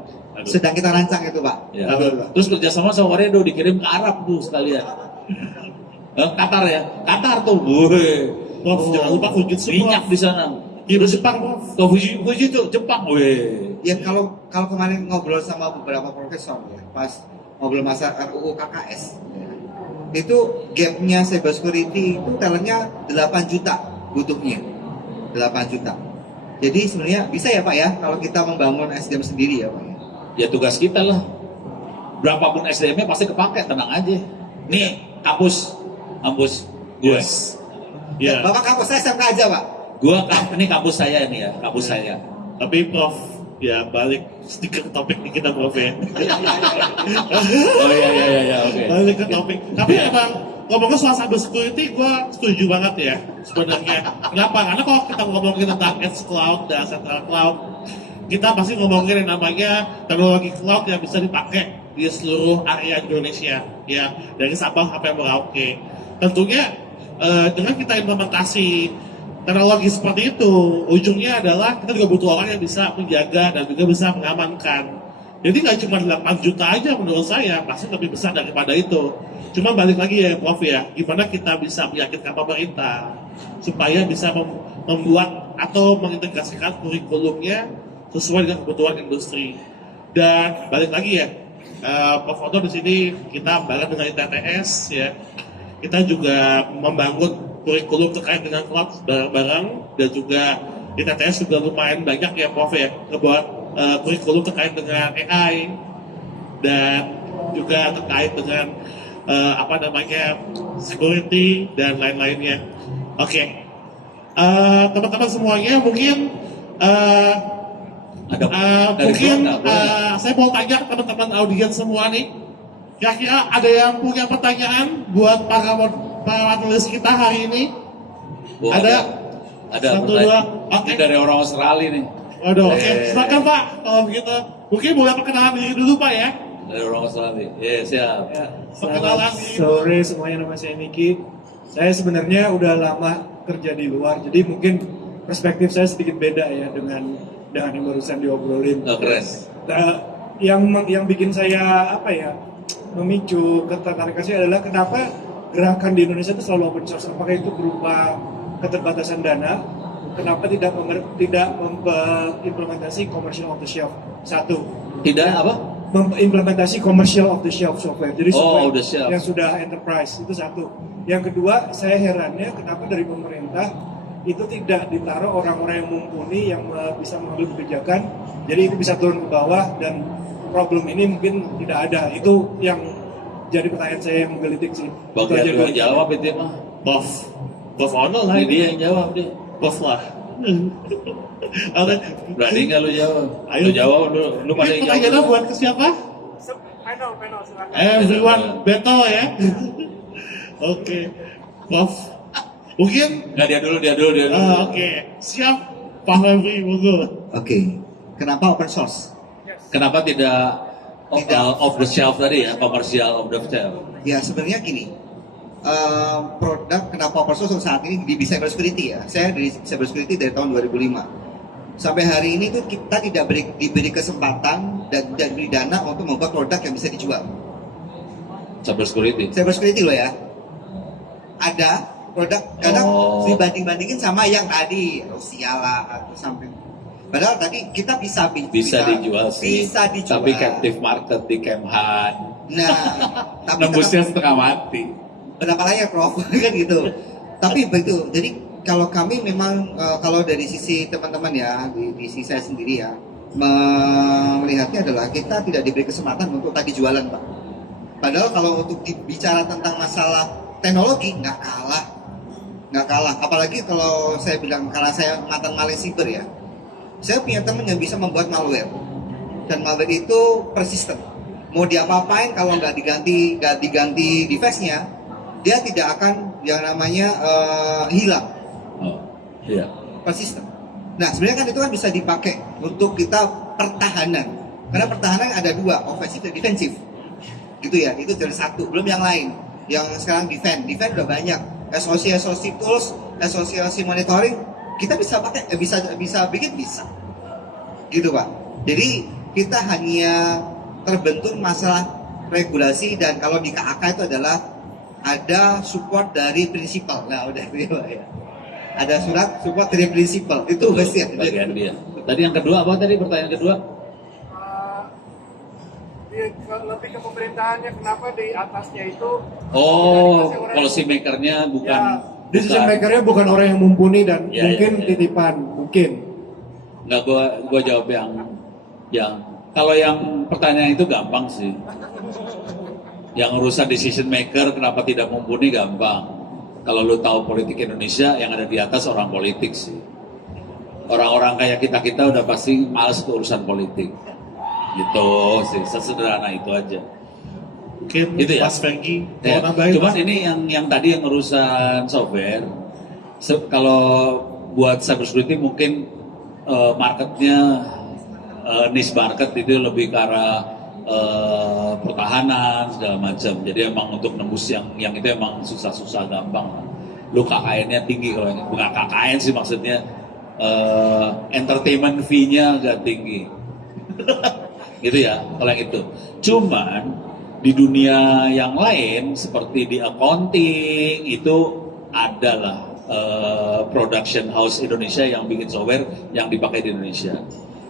Sedang kita rancang itu, Pak. Ya. Aduh. Terus kerjasama sama Redo dikirim ke Arab tuh sekalian. Qatar ya, Qatar tuh, woi. Prof, jangan lupa wujud semua. Minyak di sana. Di Jepang, Prof. Tuh Fuji tuh Jepang, woi. Ya kalau kemarin ngobrol sama beberapa profesor ya, pas ngobrol masa RUU KKS, ya, itu gapnya cyber security itu talentnya 8 juta butuhnya, 8 juta. Jadi sebenarnya bisa ya Pak ya kalau kita membangun SDM sendiri ya Pak ya. Ya tugas kita lah. Berapapun SDM-nya pasti kepake, tenang aja. Nih kampus gue. Ya. Bapak kampus saya SMK aja Pak. Ini kampus saya nih ya, kampus saya. Tapi Prof, ya balik sedikit ke topik nih kita Prof ya. Oh iya, oke. Balik ke topik. Tapi emang ngomongin soal cyber security, gue setuju banget ya sebenarnya. Kenapa? Karena kalau kita ngomongin tentang edge cloud dan central cloud, kita pasti ngomongin yang namanya teknologi cloud yang bisa dipakai di seluruh area Indonesia, ya dari Sabang sampai Merauke. Tentunya dengan kita implementasi teknologi seperti itu ujungnya adalah kita juga butuh orang yang bisa menjaga dan juga bisa mengamankan. Jadi nggak cuma 8 juta aja menurut saya, pasti lebih besar daripada itu. Cuma balik lagi ya Prof ya, gimana kita bisa meyakinkan pemerintah supaya bisa membuat atau mengintegrasikan kurikulumnya sesuai dengan kebutuhan industri. Dan balik lagi ya, Prof Oto di sini kita bareng dengan ITTS ya, kita juga membangun kurikulum terkait dengan cloud bareng-bareng, dan juga ITTS juga lumayan banyak ya Prof ya, ngebuat kurikulum terkait dengan AI dan juga terkait dengan security dan lain-lainnya. Oke. Teman-teman semuanya mungkin saya mau tanya teman-teman audiens semua nih, kira-kira ada yang punya pertanyaan buat para panelis kita hari ini? Ada satu dua. Oke. Dari orang Australia nih. Waduh, oke. Silakan Pak kalau begitu. Mungkin boleh perkenalan diri dulu Pak ya. Dari orang Australia. Ya, siap. Ya, Perkenalan selamat diri. sore semuanya, nama saya Niki. Saya sebenarnya udah lama kerja di luar, jadi mungkin perspektif saya sedikit beda ya dengan yang barusan diobrolin. Oh, keren. Nah, yang bikin saya memicu ketertarikan saya adalah kenapa gerakan di Indonesia itu selalu open source. Apakah itu berupa keterbatasan dana? Kenapa tidak mengimplementasi commercial off the shelf? Satu. Tidak apa? Mengimplementasi commercial off the shelf software. Jadi software off the shelf. yang sudah enterprise, itu satu. Yang kedua, saya herannya kenapa dari pemerintah itu tidak ditaruh orang-orang yang mumpuni yang bisa mengambil kebijakan. Jadi itu bisa turun ke bawah dan problem ini mungkin tidak ada. Itu yang jadi pertanyaan saya yang menggelitik sih. Itu aja Bagian dulu. dua jawab itu mah. Prof Ono lah Ini ini. dia yang jawab dia. Prof lah. Oke. Berani nggak lu jawab? Ayo. Lu jawab, lu pada Ini yang pertanyaannya jawab. buat ke siapa? Panel silakan. Everyone battle ya. Oke. Prof. Mungkin Nggak, dia dulu. oke. Siap. Pak Febri, monggo. Oke. Kenapa open source? Kenapa tidak Tidak. off the shelf tadi ya, komersial off the shelf? Ya sebenarnya gini, produk kenapa open source saat ini di cyber security ya. Saya di cyber security dari tahun 2005. Sampai hari ini tuh kita tidak diberi kesempatan dan diberi dana untuk membuat produk yang bisa dijual. Cyber security. Cyber security loh ya. Ada produk kadang Oh. dibanding-bandingin sama yang tadi Rusia lah atau sampai. Padahal tadi kita bisa Dijual sih. Bisa dijual. Tapi captive market di Kemhan. Nah, tapi Nembusnya setengah mati. berapa layar Prof kan gitu. Tapi begitu. Jadi kalau kami memang kalau dari sisi teman-teman ya di sisi saya sendiri ya melihatnya adalah kita tidak diberi kesempatan untuk tadi jualan Pak. Padahal kalau untuk bicara tentang masalah teknologi nggak kalah. Apalagi kalau saya bilang karena saya mantan maling siber ya. Saya punya teman yang bisa membuat malware dan malware itu persisten. Mau diapa-apain kalau nggak diganti device-nya, dia tidak akan yang namanya hilang. Oh, iya. Persisten. Nah sebenarnya kan itu kan bisa dipakai untuk kita pertahanan. Karena pertahanan ada dua, ofensif dan defensif. Gitu ya, itu dari satu, belum yang lain. Yang sekarang defend udah banyak. SOC tools, SOC monitoring, kita bisa pakai, bisa bikin bisa. Gitu Pak. Jadi kita hanya terbentur masalah regulasi dan kalau di KAK itu adalah ada support dari prinsipal. Nah udah itu ya Pak ya. Ada surat support dari prinsipal. Itu pasti ada. Bagian dia. Tadi yang kedua apa tadi pertanyaan kedua? Lebih ke pemerintahannya, kenapa di atasnya itu Oh, policy makernya bukan. Decision makernya bukan orang yang mumpuni dan Ya, mungkin ya. titipan, mungkin. Nggak, gua jawab yang kalau yang pertanyaan itu gampang sih. Yang urusan decision maker kenapa tidak mumpuni gampang. Kalau lu tahu politik Indonesia yang ada di atas orang politik sih. Orang-orang kayak kita udah pasti males ke urusan politik. Gitu sih, sesederhana itu aja. Mungkin Gitu ya? Mas Franky Ya, mau nambahin cuman Mas? ini yang tadi yang urusan software. Kalau buat cybersecurity mungkin marketnya niche market itu lebih ke arah pertahanan segala macam. Jadi emang untuk nembus yang itu emang susah-susah gampang. lu KKN-nya tinggi. Kalau ini bukan KKN sih maksudnya, entertainment fee-nya agak tinggi. Gitu ya, kalau yang itu. Cuman di dunia yang lain seperti di accounting itu adalah production house Indonesia yang bikin software yang dipakai di Indonesia.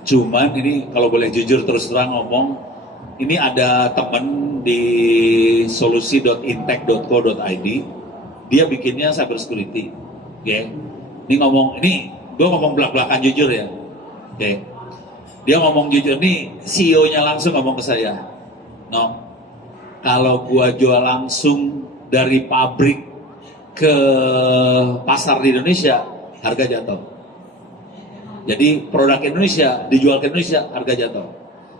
Cuman ini kalau boleh jujur terus terang ngomong, ini ada temen di solusi.intech.co.id, dia bikinnya cyber security. Oke. Ini gue ngomong belak-belakan jujur ya. Oke. Dia ngomong jujur nih, CEO-nya langsung ngomong ke saya. No. Kalau gua jual langsung dari pabrik ke pasar di Indonesia, harga jatuh. Jadi produk Indonesia dijual ke Indonesia, harga jatuh.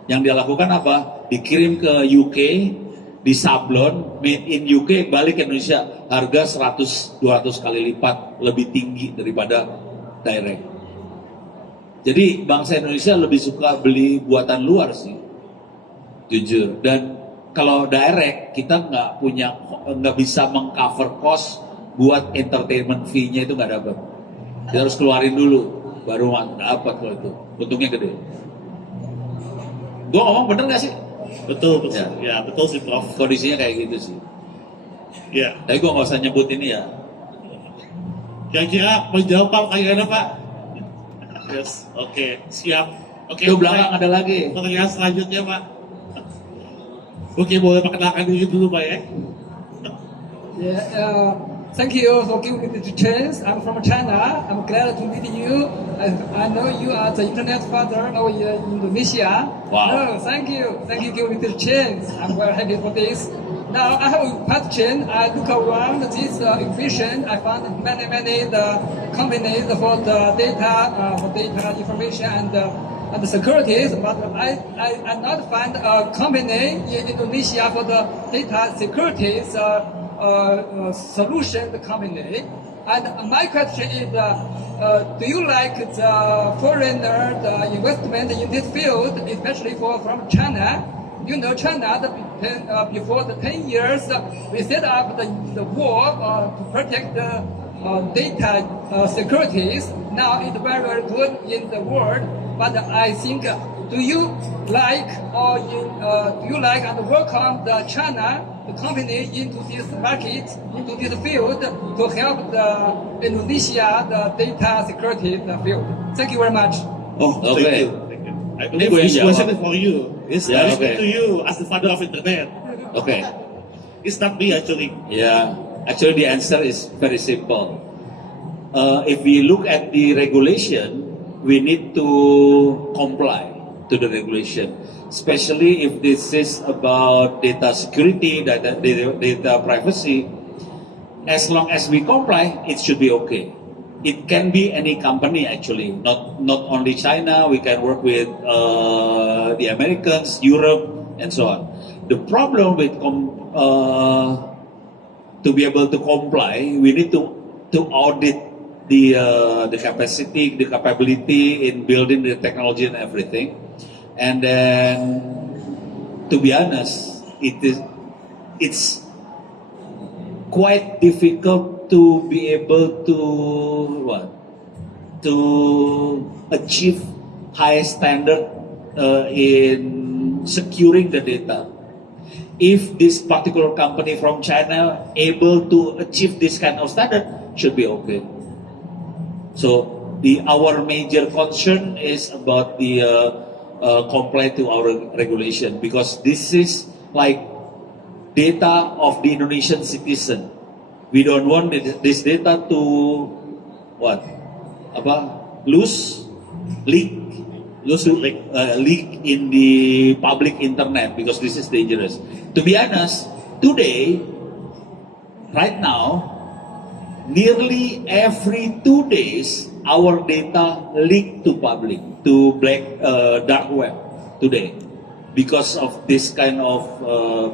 Yang dia lakukan apa? Dikirim ke UK, disablon, made in UK, balik ke Indonesia, harga 100-200 kali lipat lebih tinggi daripada direct. Jadi bangsa Indonesia lebih suka beli buatan luar sih, jujur. Dan kalau direct kita nggak bisa mengcover cost buat entertainment fee-nya, itu nggak dapat. Kita harus keluarin dulu, baru dapat kalau itu. Untungnya gede. Gua ngomong bener nggak sih? Betul, betul. Ya, betul sih Prof. Kondisinya kayak gitu sih. Ya. Tapi gua nggak usah nyebut ini ya. Kira-kira menjawab Pak kayaknya Pak? Yes, oke, siap. Oke, Itu belakang ada lagi. pertanyaan selanjutnya Pak. Oke, boleh perkenalkan diri dulu Pak ya? Thank you for giving me the chance. I'm from China. I'm glad to meet you. I know you are the internet father of Indonesia. Wow. No, thank you. Thank you for giving me the chance. I'm very happy for this. Now I have a question. I look around this exhibition. I found many the companies for the data information and the securities, but I not find a company in Indonesia for the data securities solution company. And my question is, do you like the foreigner the investment in this field, especially from China? You know, China before the 10 years we set up the wall to protect the data securities. Now it's very good in the world, but I think do you like and welcome the China the company into this market, into this field to help the Indonesia the data security field? Thank you very much. Oh, Okay. thank you. Thank you. I believe Gue this yang question jawab. is for you. It's Yeah, directly okay. to you as the father of internet. Okay. It's not me actually. Yeah, actually the answer is very simple. If we look at the regulation, we need to comply to the regulation, especially if this is about data security, data privacy. As long as we comply, it should be okay. It can be any company actually, not only China. We can work with the Americans, Europe, and so on. The problem with to be able to comply, we need to audit the capacity, the capability in building the technology and everything. And then, to be honest, it's quite difficult to be able to achieve high standard in securing the data. If this particular company from China able to achieve this kind of standard, should be okay. So our major concern is about the comply to our regulation, because this is like data of the Indonesian citizen. We don't want this data to leak in the public internet, because this is dangerous. To be honest, today, right now, nearly every 2 days, our data leak to public, to dark web today, because of this kind of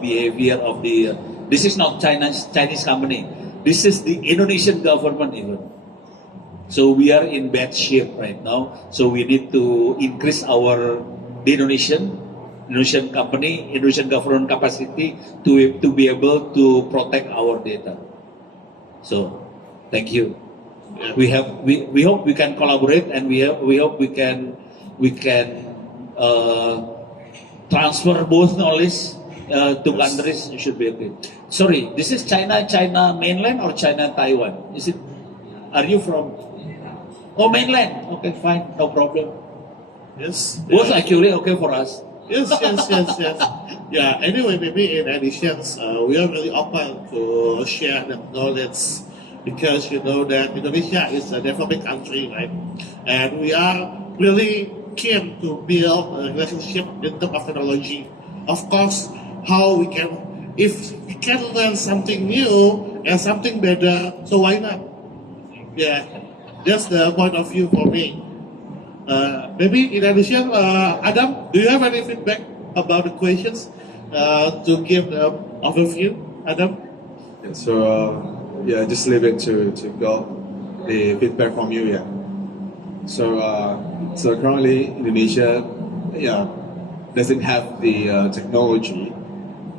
behavior of the. This is not Chinese company. This is the Indonesian government even. So we are in bad shape right now. So we need to increase the Indonesian company, Indonesian government capacity to be able to protect our data. So Thank you. Yeah. We hope we can collaborate, and we hope we can transfer both knowledge to countries. It should be okay. Sorry, this is China mainland or China Taiwan? Is it? Are you from? Oh, mainland. Okay, fine, no problem. Yes. Both actually okay for us. Yes. Yeah. Anyway, maybe in addition, we are really open to share the knowledge because you know that Indonesia is a developing country, right? And we are really keen to build a relationship in terms of technology. Of course, how we can, if we can learn something new and something better, so why not? Yeah, that's the point of view for me. Maybe in addition, Adam, do you have any feedback about the questions to give the overview, Adam? Yeah, so yeah, just leave it to go the feedback from you. Yeah. So so currently Indonesia, yeah, doesn't have the technology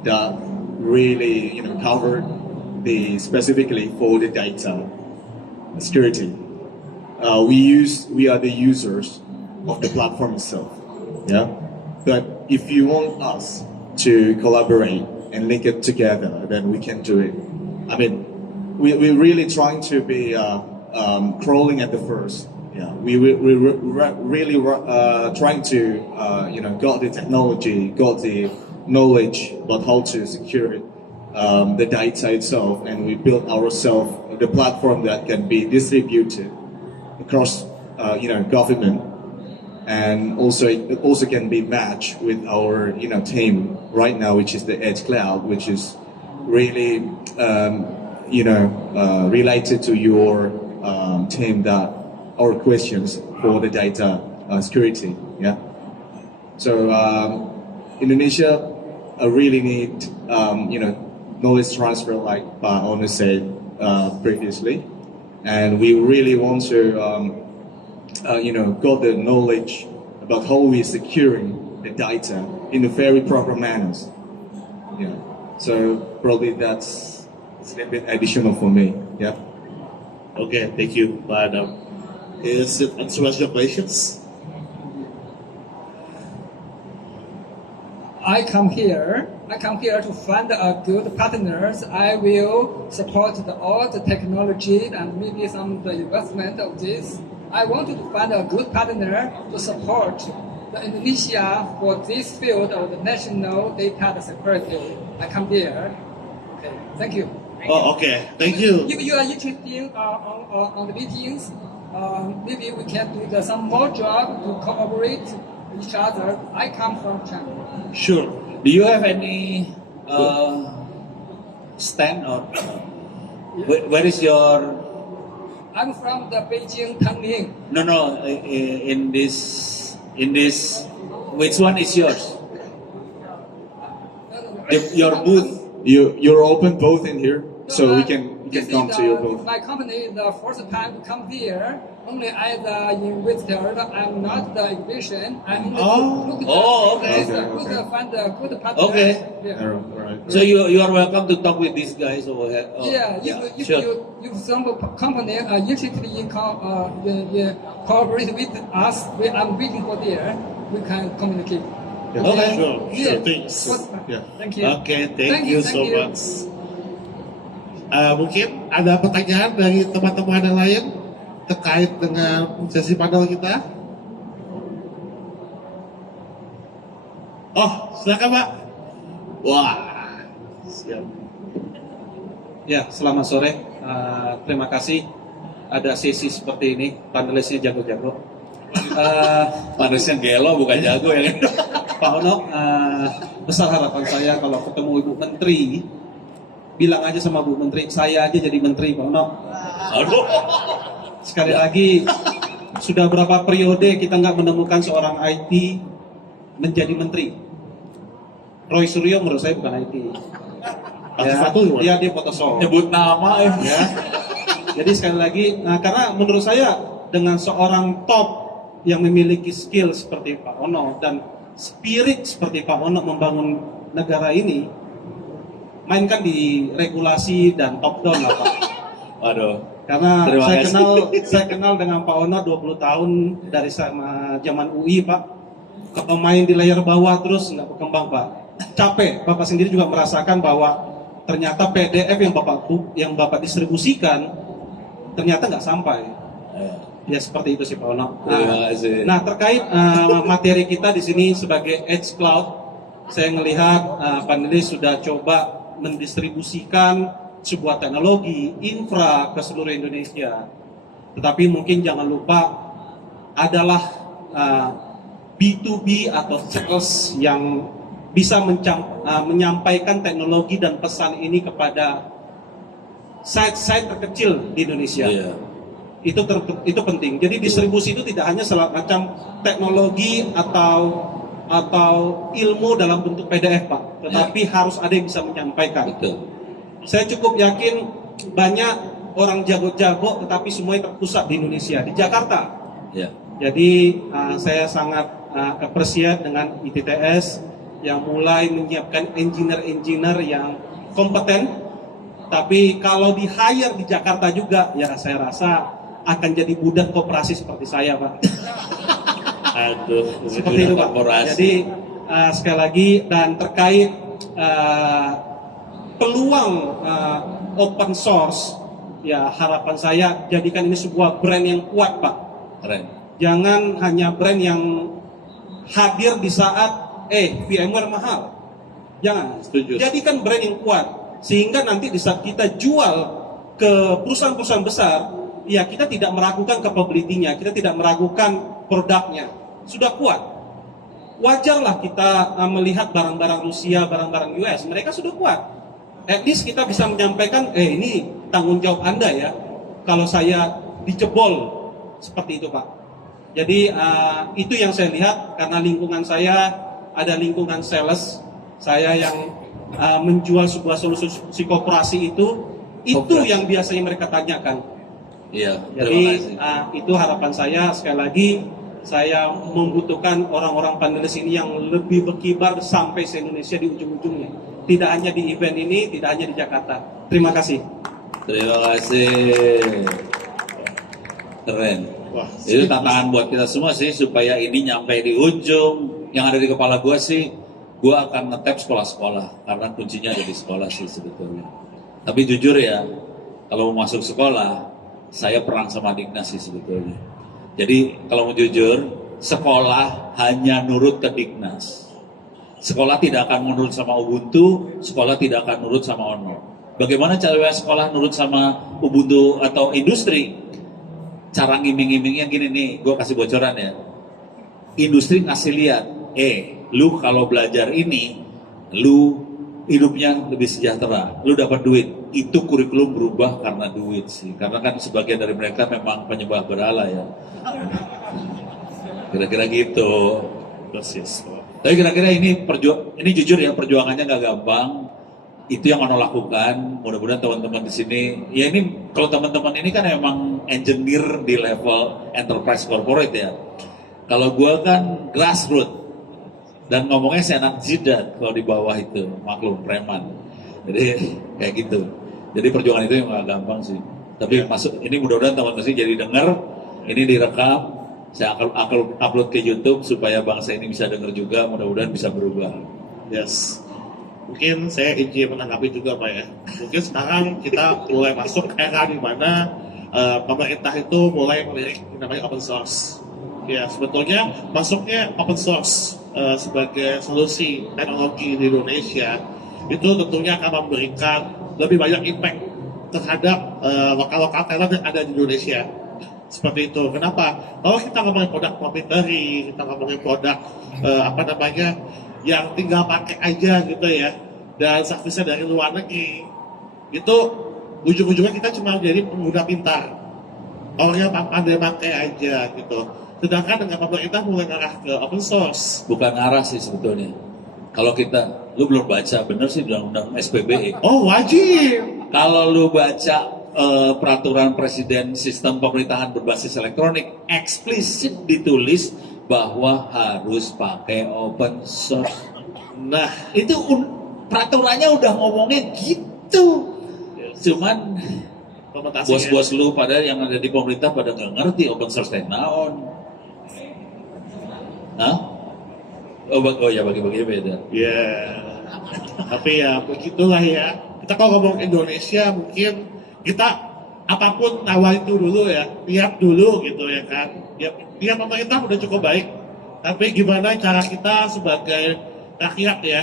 that really covered the specifically for the data security. We are the users of the platform itself. Yeah. But if you want us to collaborate and link it together, then we can do it. I mean, we're really trying to be crawling at the first. Yeah, we really trying to got the technology, got the knowledge about how to secure it, the data itself, and we built ourselves the platform that can be distributed across government, and also it also can be matched with our team right now, which is the Edge Cloud, which is really related to your team that our questions for the data security. Yeah. So Indonesia really need knowledge transfer, like Pak Ono said previously, and we really want to got the knowledge about how we securing the data in a very proper manners. Yeah. So probably that's a little bit additional for me. Yeah. Okay, thank you, Pak Adam. Is it answers your questions? I come here to find a good partners. I will support all the technology and maybe some of the investment of this. I want to find a good partner to support the Indonesia for this field of the national data security. I come here. Okay, thank you. Oh, okay, thank you. If you are interested on the meetings, maybe we can do some more job to cooperate each other. I come from China. Sure. Do you have any stand or where is your? I'm from the Beijing Tangning. No. In this, which one is yours? Your booth. You're open both in here, so we can This come is to your booth. my company is the first time to come here. Only as an investor, I'm not the exhibition. I'm look okay. Find a good partner. Okay. Yeah. All right. So you are welcome to talk with these guys over here. Oh, If sure. if some company are interested in cooperate with us, I'm waiting for there. We can communicate. Okay. Sure, Yeah. thanks. Yeah. Thank you. Okay, thank you so you. much. Mungkin ada pertanyaan dari teman-teman yang lain terkait dengan sesi panel kita? Oh, silakan Pak. Wah, siap. Ya, selamat sore. Terima kasih ada sesi seperti ini. Panelisnya jago-jago. Panesnya gelo bukan jago ya kan? Pak Ono, besar harapan saya kalau ketemu Ibu Menteri, bilang aja sama Bu Menteri, saya aja jadi Menteri, Pak Ono. Aduh. Sekali lagi, sudah berapa periode kita nggak menemukan seorang IT menjadi Menteri. Roy Suryo menurut saya bukan IT. Dia Photoshop. Nyebut nama Ya. Jadi sekali lagi, karena menurut saya dengan seorang top yang memiliki skill seperti Pak Ono dan spirit seperti Pak Ono membangun negara ini, mainkan di regulasi dan top down lah Pak. Waduh. Karena Terima saya kasih. kenal dengan Pak Ono 20 tahun dari sama zaman UI, Pak. Pemain di layer bawah terus nggak berkembang, Pak. Capek. Bapak sendiri juga merasakan bahwa ternyata PDF yang Bapak distribusikan ternyata nggak sampai. Ya seperti itu sih Pak Ono. Terima kasih. Nah terkait materi kita di sini sebagai Edge Cloud, saya melihat panelis sudah coba mendistribusikan sebuah teknologi infra ke seluruh Indonesia. Tetapi mungkin jangan lupa adalah B2B atau sales yang bisa menyampaikan teknologi dan pesan ini kepada site-site terkecil di Indonesia. Iya. Itu penting. Jadi distribusi itu tidak hanya macam teknologi atau ilmu dalam bentuk PDF, Pak, tetapi harus ada yang bisa menyampaikan. Betul. Saya cukup yakin banyak orang jago-jago, tetapi semuanya terpusat di Indonesia, di Jakarta. Ya. Jadi saya sangat appreciate dengan ITTS yang mulai menyiapkan engineer-engineer yang kompeten. Tapi kalau di hire di Jakarta juga, ya saya rasa akan jadi budak koperasi seperti saya, Pak. Aduh, Seperti itu, Pak. korporasi. Jadi sekali lagi, dan terkait peluang open source, ya harapan saya jadikan ini sebuah brand yang kuat, Pak. Keren. Jangan hanya brand yang hadir di saat VMware mahal. Jangan. Setuju. Jadikan brand yang kuat sehingga nanti di saat kita jual ke perusahaan-perusahaan besar, ya kita tidak meragukan capability-nya, kita tidak meragukan produknya. Sudah kuat. Wajarlah kita melihat barang-barang Rusia, barang-barang US, mereka sudah kuat. At least kita bisa menyampaikan, ini tanggung jawab Anda ya, kalau saya dijebol, seperti itu Pak. Jadi itu yang saya lihat, karena lingkungan saya ada lingkungan sales, saya yang menjual sebuah solusi koperasi itu yang biasanya mereka tanyakan. Iya, Jadi terima kasih. itu harapan saya. Sekali lagi saya membutuhkan orang-orang panelis ini yang lebih berkibar sampai se-Indonesia di ujung-ujungnya. Tidak hanya di event ini, tidak hanya di Jakarta. Terima kasih. Terima kasih. Keren. Wah, Itu tantangan buat kita semua sih, supaya ini nyampe di ujung. Yang ada di kepala gue sih, gue akan nge-tap sekolah-sekolah, karena kuncinya ada di sekolah sih sebetulnya. Tapi jujur ya, kalau mau masuk sekolah, saya perang sama Dignas sih sebetulnya. Jadi kalau mau jujur, sekolah hanya nurut ke Dignas. Sekolah tidak akan menurut sama Ubuntu, sekolah tidak akan nurut sama Ono. Bagaimana cara sekolah nurut sama Ubuntu atau industri? Cara ngiming-ngimingnya gini nih, gue kasih bocoran ya. Industri ngasih lihat, lu kalau belajar ini, lu hidupnya lebih sejahtera, lu dapat duit. Itu kurikulum berubah karena duit sih. Karena kan sebagian dari mereka memang penyembah berhala ya. Kira-kira gitu. Persis. Tapi kira-kira ini jujur ya, perjuangannya nggak gampang. Itu yang Ono lakukan. Mudah-mudahan teman-teman di sini, ya ini kalau teman-teman ini kan emang engineer di level enterprise corporate ya. Kalau gue kan grassroots dan ngomongnya senang jidat kalau di bawah itu maklum preman. Jadi kayak gitu. Jadi perjuangan itu yang nggak gampang sih. Tapi masuk ini mudah-mudahan teman-teman sih jadi dengar. Ini direkam. Saya akan upload ke YouTube supaya bangsa ini bisa dengar juga. Mudah-mudahan bisa berubah. Yes. Mungkin saya izin menanggapi juga Pak ya. Mungkin sekarang kita mulai masuk era di mana pemerintah itu mulai melirik namanya open source. Ya sebetulnya masuknya open source sebagai solusi teknologi di Indonesia itu tentunya akan memberikan lebih banyak impact terhadap lokal-lokal talent yang ada di Indonesia. Seperti itu. Kenapa? Kalau kita ngomongin produk proprietary, kita ngomongin produk yang tinggal pakai aja gitu ya, dan servisnya dari luar negeri, itu ujung-ujungnya kita cuma jadi pengguna pintar, orang yang pandai pakai aja gitu. Sedangkan dengan pemerintah mulai ngarah ke open source. Bukan arah sih sebetulnya. Kalau lu belum baca bener sih undang-undang SPBE. Oh wajib. Kalau lu baca peraturan presiden sistem pemerintahan berbasis elektronik, eksplisit ditulis bahwa harus pakai open source. Nah, itu peraturannya udah ngomongnya gitu. Cuman implementasinya. Bos-bos lu pada yang ada di pemerintah pada nggak ngerti open source teh naon. Hah? Oh ya bagi-bagi beda. Ya, tapi ya begitulah ya. Kita kalau ngomong Indonesia mungkin kita apapun awal itu dulu ya, lihat dulu gitu ya kan. Ya, lihat pemerintah udah cukup baik. Tapi gimana cara kita sebagai rakyat ya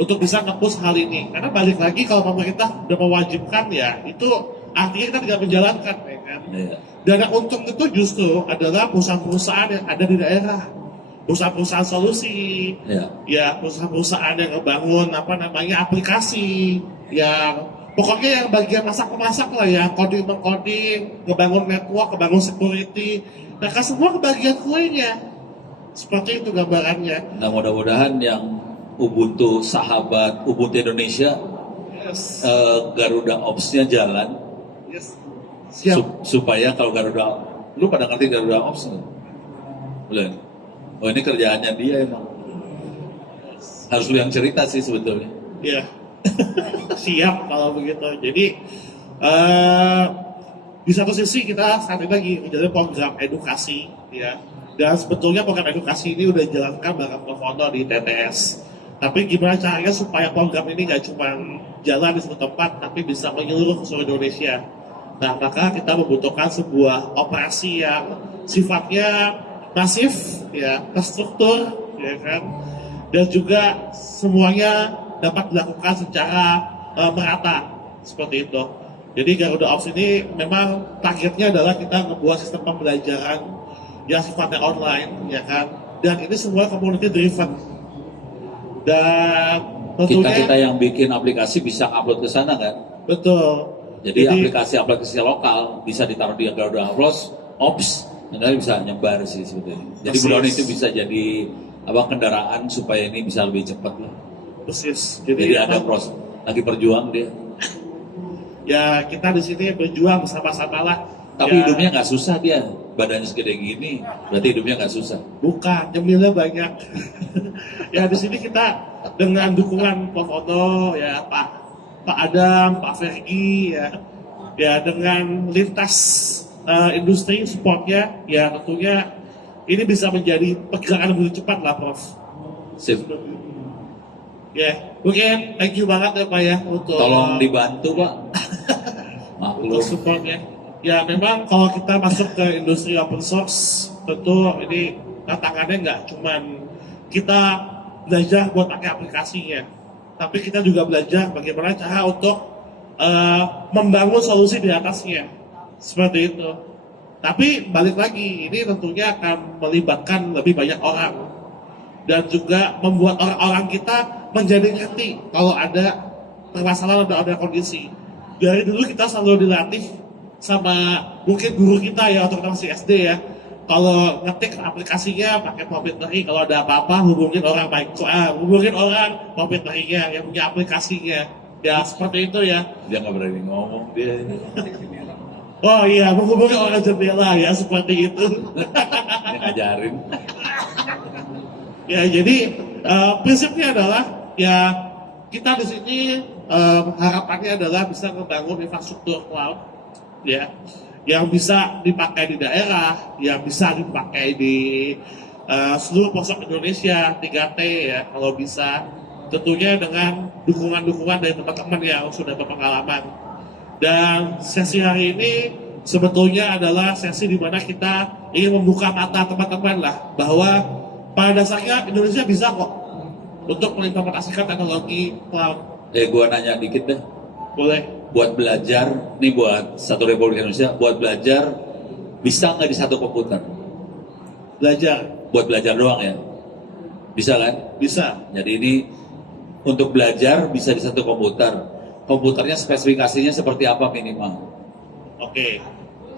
untuk bisa nge-push hal ini? Karena balik lagi kalau pemerintah udah mewajibkan ya, itu artinya kita tidak menjalankan ya kan. Iya. Dan yang untung itu justru adalah perusahaan-perusahaan yang ada di daerah. Perusahaan-perusahaan solusi, Iya. ya perusahaan-perusahaan yang ngebangun apa namanya aplikasi, yang pokoknya yang bagian masak-masak lah ya, coding-coding, ngebangun network, ngebangun security, mereka semua kebagian kuenya. Seperti itu gambarannya. Nah mudah-mudahan yang Ubuntu sahabat Ubuntu Indonesia Yes. Garuda Ops-nya jalan Yes. Siap. supaya kalau Garuda, lu pada ngerti Garuda Ops nggak? Belum. Oh ini kerjaannya dia emang. Harus lu yang cerita sih sebetulnya. Ya. Siap kalau begitu. Jadi di satu sisi kita saat ini lagi menjalani program edukasi ya. Dan sebetulnya program edukasi ini udah dijalankan bareng Profondo di TTS. Tapi gimana caranya supaya program ini nggak cuma jalan di satu tempat, tapi bisa menyeluruh ke seluruh Indonesia. Nah, maka kita membutuhkan sebuah operasi yang sifatnya masif, ya, terstruktur, ya kan, dan juga semuanya dapat dilakukan secara merata, seperti itu. Jadi Garuda Ops ini memang targetnya adalah kita membuat sistem pembelajaran yang sifatnya online, ya kan, dan ini semua community driven. Dan tentunya Kita yang bikin aplikasi bisa upload ke sana kan. betul. Jadi aplikasi-aplikasi lokal bisa ditaruh di Garuda Ops, dan bisa nyebar sih sebetulnya. Jadi Persis. drone itu bisa jadi apa kendaraan supaya ini bisa lebih cepat lah. Persis. Jadi ada proses lagi perjuang dia. Ya kita di sini berjuang bersama-sama lah. Tapi Ya, hidupnya nggak susah dia, badannya segede gini, berarti hidupnya nggak susah. bukan, nyemilnya banyak. Ya di sini kita dengan dukungan Pak Foto, ya Pak Adam, Pak Fergi, ya dengan lintas industri supportnya, ya tentunya ini bisa menjadi pergerakan yang lebih cepat lah, Prof. Sip. Ya, mungkin thank you banget ya Pak ya untuk Tolong dibantu Pak. untuk Maklum. supportnya. Ya memang kalau kita masuk ke industri open source, tentu ini tantangannya nggak cuman kita belajar buat pakai aplikasinya, tapi kita juga belajar bagaimana cara untuk membangun solusi di atasnya, seperti itu. Tapi balik lagi, ini tentunya akan melibatkan lebih banyak orang dan juga membuat orang-orang kita menjadi ngerti kalau ada permasalahan atau ada kondisi. Dari dulu kita selalu dilatih sama mungkin guru kita ya waktu kita masih SD ya. Kalau ngetik aplikasinya pakai proprietary, kalau ada apa-apa hubungin orang baik, hubungin orang proprietary-nya yang punya aplikasinya. Ya seperti itu ya. Dia nggak berani ngomong dia. Oh iya, menghubungi orang jendela ya seperti itu. Dia ngajarin. Ya jadi prinsipnya adalah ya kita di sini harapannya adalah bisa membangun infrastruktur cloud ya yang bisa dipakai di daerah, yang bisa dipakai di seluruh pelosok Indonesia 3T ya kalau bisa, tentunya dengan dukungan-dukungan dari teman-teman yang sudah berpengalaman. Dan sesi hari ini sebetulnya adalah sesi di mana kita ingin membuka mata teman-teman lah bahwa pada dasarnya Indonesia bisa kok untuk mengimplementasikan teknologi cloud. Gua nanya dikit deh. Boleh. Buat belajar, nih buat satu Republik Indonesia, buat belajar bisa nggak di satu komputer? Belajar. Buat belajar doang ya? Bisa kan? Bisa. Jadi ini untuk belajar bisa di satu komputer. Komputernya spesifikasinya seperti apa minimal? Oke.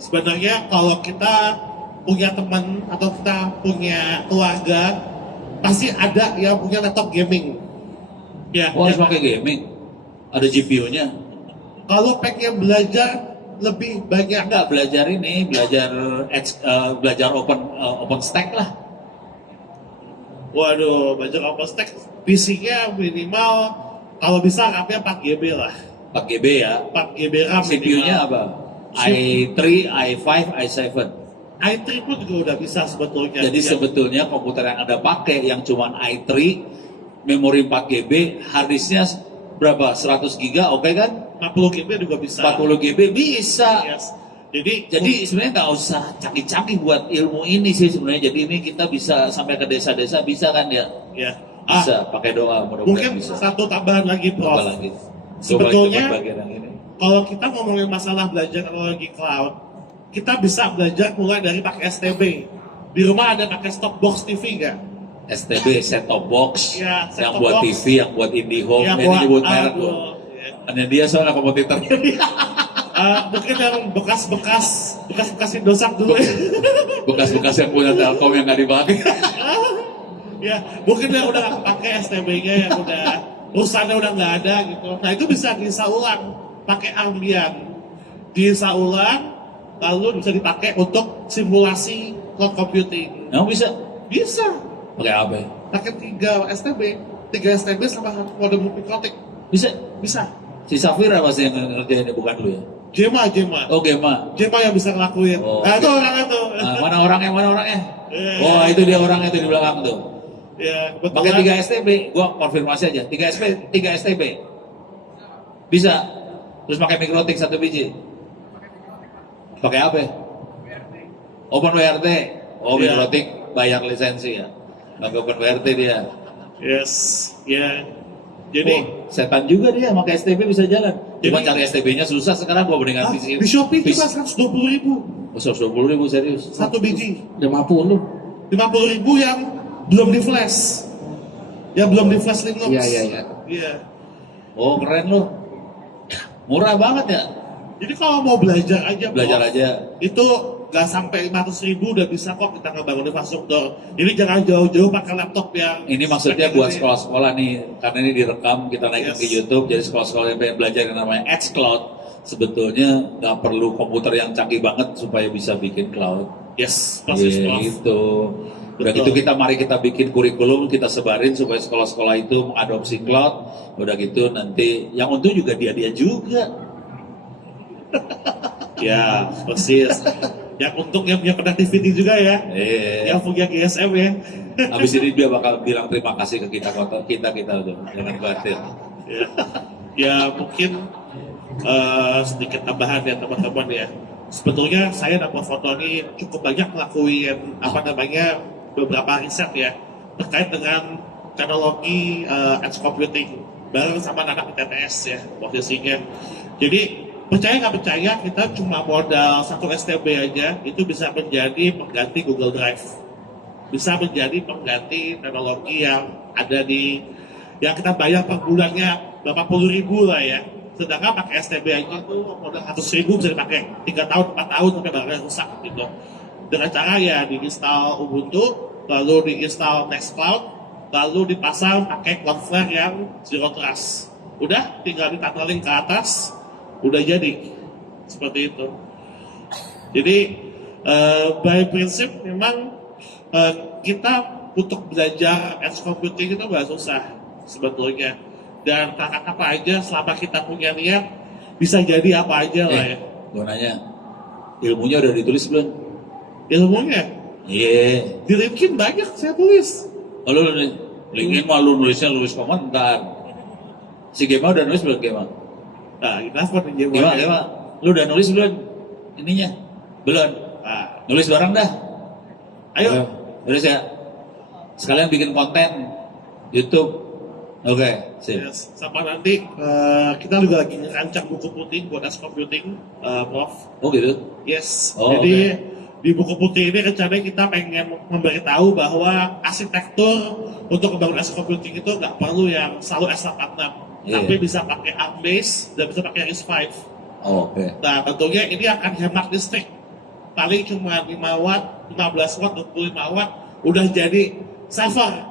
Sebenarnya kalau kita punya teman atau kita punya keluarga, pasti ada yang punya laptop gaming. Ya, Oh, harus ya. pakai gaming? Ada GPU-nya? Kalau pengen belajar lebih banyak, Enggak, belajar ini, belajar open stack lah. waduh, belajar OpenStack, PC-nya minimal kalau bisa RAM-nya 4 GB lah. 4 GB ya. 4 GB RAM CPU-nya minimal. apa? i3, i5, i7. i3 pun juga udah bisa sebetulnya. Jadi sebetulnya komputer yang Anda pakai yang cuma i3, memori 4 GB, harddisknya berapa? 100 GB, oke kan? 40 GB juga bisa. 40 GB bisa. Yes. Jadi Sebenarnya nggak usah canggih-canggih buat ilmu ini sih sebenarnya. Jadi ini kita bisa sampai ke desa-desa bisa kan ya? ya. Bisa pakai doa mudah-mudahan Mungkin bisa. satu tambahan lagi, Prof. Apa lagi? Sebetulnya Coba bagian yang ini. kalau kita ngomongin masalah belajar teknologi cloud, kita bisa belajar mulai dari pakai STB. Di rumah ada pakai stop box TV nggak? STB, set top box, Ya, set yang top buat box. TV, yang buat IndiHome, Ya, ini nyebut merek aduh, loh. ya. Hanya dia soalnya kompetitor. Mungkin yang bekas-bekas Indosat dulu ya. Bekas-bekas yang punya Telkom yang nggak dipakai. Ya, mungkin yang udah nggak pakai STB-nya, yang udah perusahaannya udah nggak ada gitu. Nah itu bisa diisa ulang pakai Ambien, diisa ulang, lalu bisa dipakai untuk simulasi cloud computing. Emang bisa? Bisa, Pakai apa? pakai 3 STB sama mode multiklotik. Bisa. Bisa. Si Safira pasti yang ngerjain ini, bukan lu ya? Jema Oh, Gema. yang bisa ngelakuin. Oh, Nah itu oke. orangnya tuh. Nah, mana orangnya? Iya, Oh, iya. itu dia orangnya tuh di belakang tuh. Ya, Pakai kebetulan. 3 STB, gua konfirmasi aja. 3 STB. Bisa. Terus pakai mikrotik 1 biji. Pakai apa? OpenWRT. Oh, Iya. mikrotik bayar lisensi ya. Pakai OpenWRT dia. Yes, ya. Jadi Oh, setan juga dia, pakai STB bisa jalan. Cuma Jadi- cari STB-nya susah sekarang gua mendingan di Shopee cuma 120.000 Oh, 120.000 serius. satu biji. 50. 50.000 yang belum di flash, yang belum di flash Linux. Iya. Iya. Oh, keren lu. Murah banget ya. Jadi kalau mau belajar aja, Belajar Prof, aja. itu nggak sampai 500.000 udah bisa kok kita ngebangun infrastruktur. Jadi jangan jauh-jauh pakai laptop yang. Ini maksudnya spek buat gede. sekolah-sekolah nih, karena ini direkam, kita naikin Yes. ke YouTube, jadi sekolah-sekolah yang pengen belajar yang namanya Edge Cloud, sebetulnya nggak perlu komputer yang canggih banget supaya bisa bikin cloud. Yes, persis, Iya, Prof. gitu. Udah Betul. gitu mari kita bikin kurikulum, kita sebarin supaya sekolah-sekolah itu mengadopsi cloud. Udah gitu nanti yang untung juga dia juga. Ya, persis. Yang untung yang punya connectivity juga ya, Iya. yang punya GSM ya. Habis ini dia bakal bilang terima kasih ke kita tuh, jangan khawatir. Ya, ya mungkin sedikit tambahan ya teman-teman ya. Sebetulnya saya dapat foto ini cukup banyak ngelakuin beberapa riset ya terkait dengan teknologi edge computing bareng sama anak TTS ya posisinya. Jadi percaya nggak percaya kita cuma modal 1 STB aja itu bisa menjadi pengganti Google Drive, bisa menjadi pengganti teknologi yang ada yang kita bayar per bulannya berapa puluh ribu lah ya. Sedangkan pakai STB aja itu modal 100.000 bisa dipakai 3 tahun 4 tahun sampai barangnya rusak gitu. Dengan cara ya diinstal Ubuntu, lalu diinstal Nextcloud, lalu dipasang pakai Cloudflare yang Zero Trust. Udah tinggal ditaneling ke atas, udah jadi seperti itu. Jadi by prinsip memang kita untuk belajar edge computing itu nggak susah sebetulnya. Dan kakak apa aja selama kita punya niat bisa jadi apa aja lah ya. Gue nanya, ilmunya udah ditulis belum? Ilmunya Iya. di LinkedIn banyak saya tulis. Oh, lu LinkedIn mah lu nulisnya komentar. Si Gema udah nulis belum Gema? Nah, kenapa nih Gema, lu udah nulis belum ininya? Belum. Nah, Nulis barang dah. ayo. Nulis ya. Sekalian bikin konten YouTube. Oke, sip. Yes. Sama nanti kita juga lagi ngerancang buku putih buat edge computing, Prof. Oh gitu. Yes. Oh, Jadi di buku putih ini rencananya kita pengen memberitahu bahwa arsitektur untuk membangun edge computing itu nggak perlu yang selalu S86, Iya. tapi bisa pakai ARM-based dan bisa pakai RISC-V. Oh, oke. Nah, tentunya ini akan hemat listrik. Paling cuma 5 watt, 15 watt, 25 watt, udah jadi server.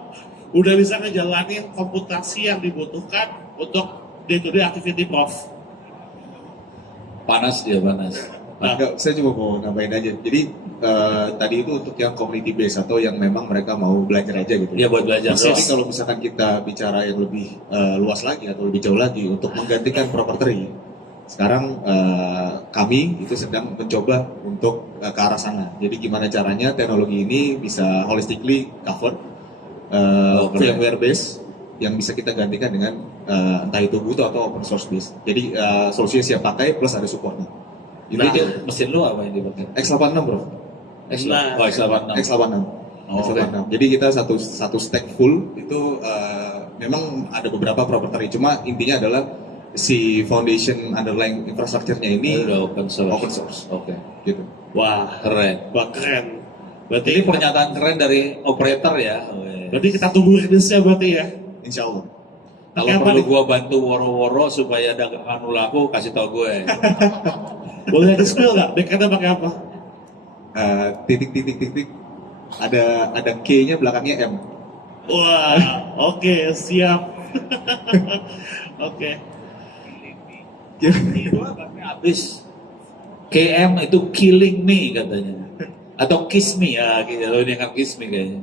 Udah bisa ngejalanin komputasi yang dibutuhkan untuk day-to-day activity, Prof. Panas dia panas. Enggak, saya cuma mau nambahin aja. Jadi tadi itu untuk yang community base atau yang memang mereka mau belajar aja gitu. Dia buat belajar Jadi doang. kalau misalkan kita bicara yang lebih luas lagi atau lebih jauh lagi untuk menggantikan proprietary, Sekarang kami itu sedang mencoba untuk ke arah sana. Jadi gimana caranya teknologi ini bisa holistically cover firmware base yang bisa kita gantikan dengan entah itu Ubuntu atau open source base. Jadi solusinya siap pakai plus ada supportnya. Ini mesin lu apa yang dipakai? X86 bro. X86. X86. Oh, X86. Jadi kita satu stack full itu memang ada beberapa proprietary, cuma intinya adalah si foundation underlying infrastrukturnya ini udah open source. Open source. Oke. Gitu. Wah, keren. Wah keren. Ini Berarti pernyataan keren dari operator ya. berarti kita tunggu rilisnya berarti ya. Insya Allah. Kalau Pakai apa perlu nih? gua bantu woro-woro supaya dagangan lu laku, kasih tau gue. Boleh di spill nggak? Backendnya pakai apa? Titik ada K-nya belakangnya M. Wah, oke, siap. Oke. Itu habis. KM itu killing me katanya. Atau kiss me ya, gitu. Ini kan kiss me kayaknya.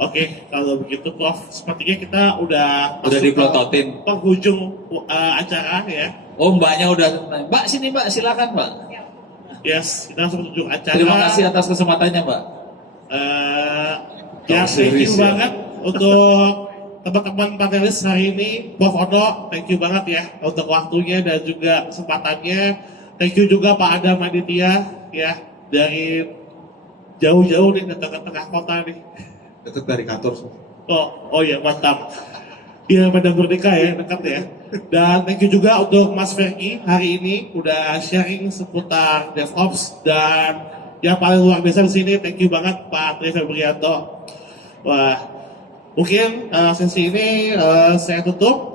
Oke, kalau begitu Prof, sepertinya kita udah masuk diplototin. ke penghujung acara ya. Oh, mbaknya udah, mbak sini mbak, silakan mbak. Yes, kita langsung penghujung acara. Terima kasih atas kesempatannya mbak. Ya, thank you serius ya. banget untuk teman-teman panelis hari ini. Prof Ono, thank you banget ya untuk waktunya dan juga kesempatannya. Thank you juga Pak Adam Aditya ya dari jauh-jauh nih datang ke tengah kota nih. Dekat dari kantor. Oh ya mantap. Iya Medan Merdeka ya dekat ya. Dan thank you juga untuk Mas Fergie hari ini udah sharing seputar DevOps dan yang paling luar biasa di sini thank you banget Pak Tri Febrianto. Wah mungkin sesi ini saya tutup.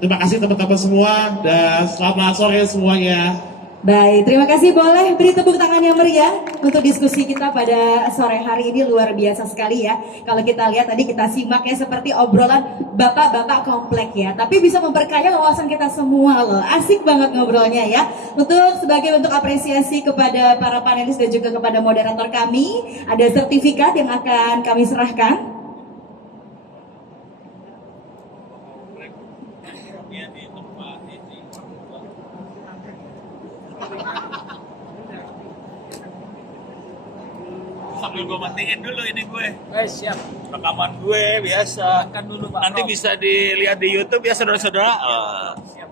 Terima kasih teman-teman semua dan selamat sore semuanya. Baik, terima kasih. Boleh beri tepuk tangan yang meriah untuk diskusi kita pada sore hari ini, luar biasa sekali ya. Kalau kita lihat tadi kita simak ya seperti obrolan bapak-bapak komplek ya. Tapi bisa memperkaya wawasan kita semua loh. Asik banget ngobrolnya ya. Untuk sebagai bentuk apresiasi kepada para panelis dan juga kepada moderator kami, ada sertifikat yang akan kami serahkan. Sambil gue matiin dulu ini gue. Siap. Rekaman gue biasa. Kan dulu Pak. Nanti bisa dilihat di YouTube ya saudara-saudara. Siap.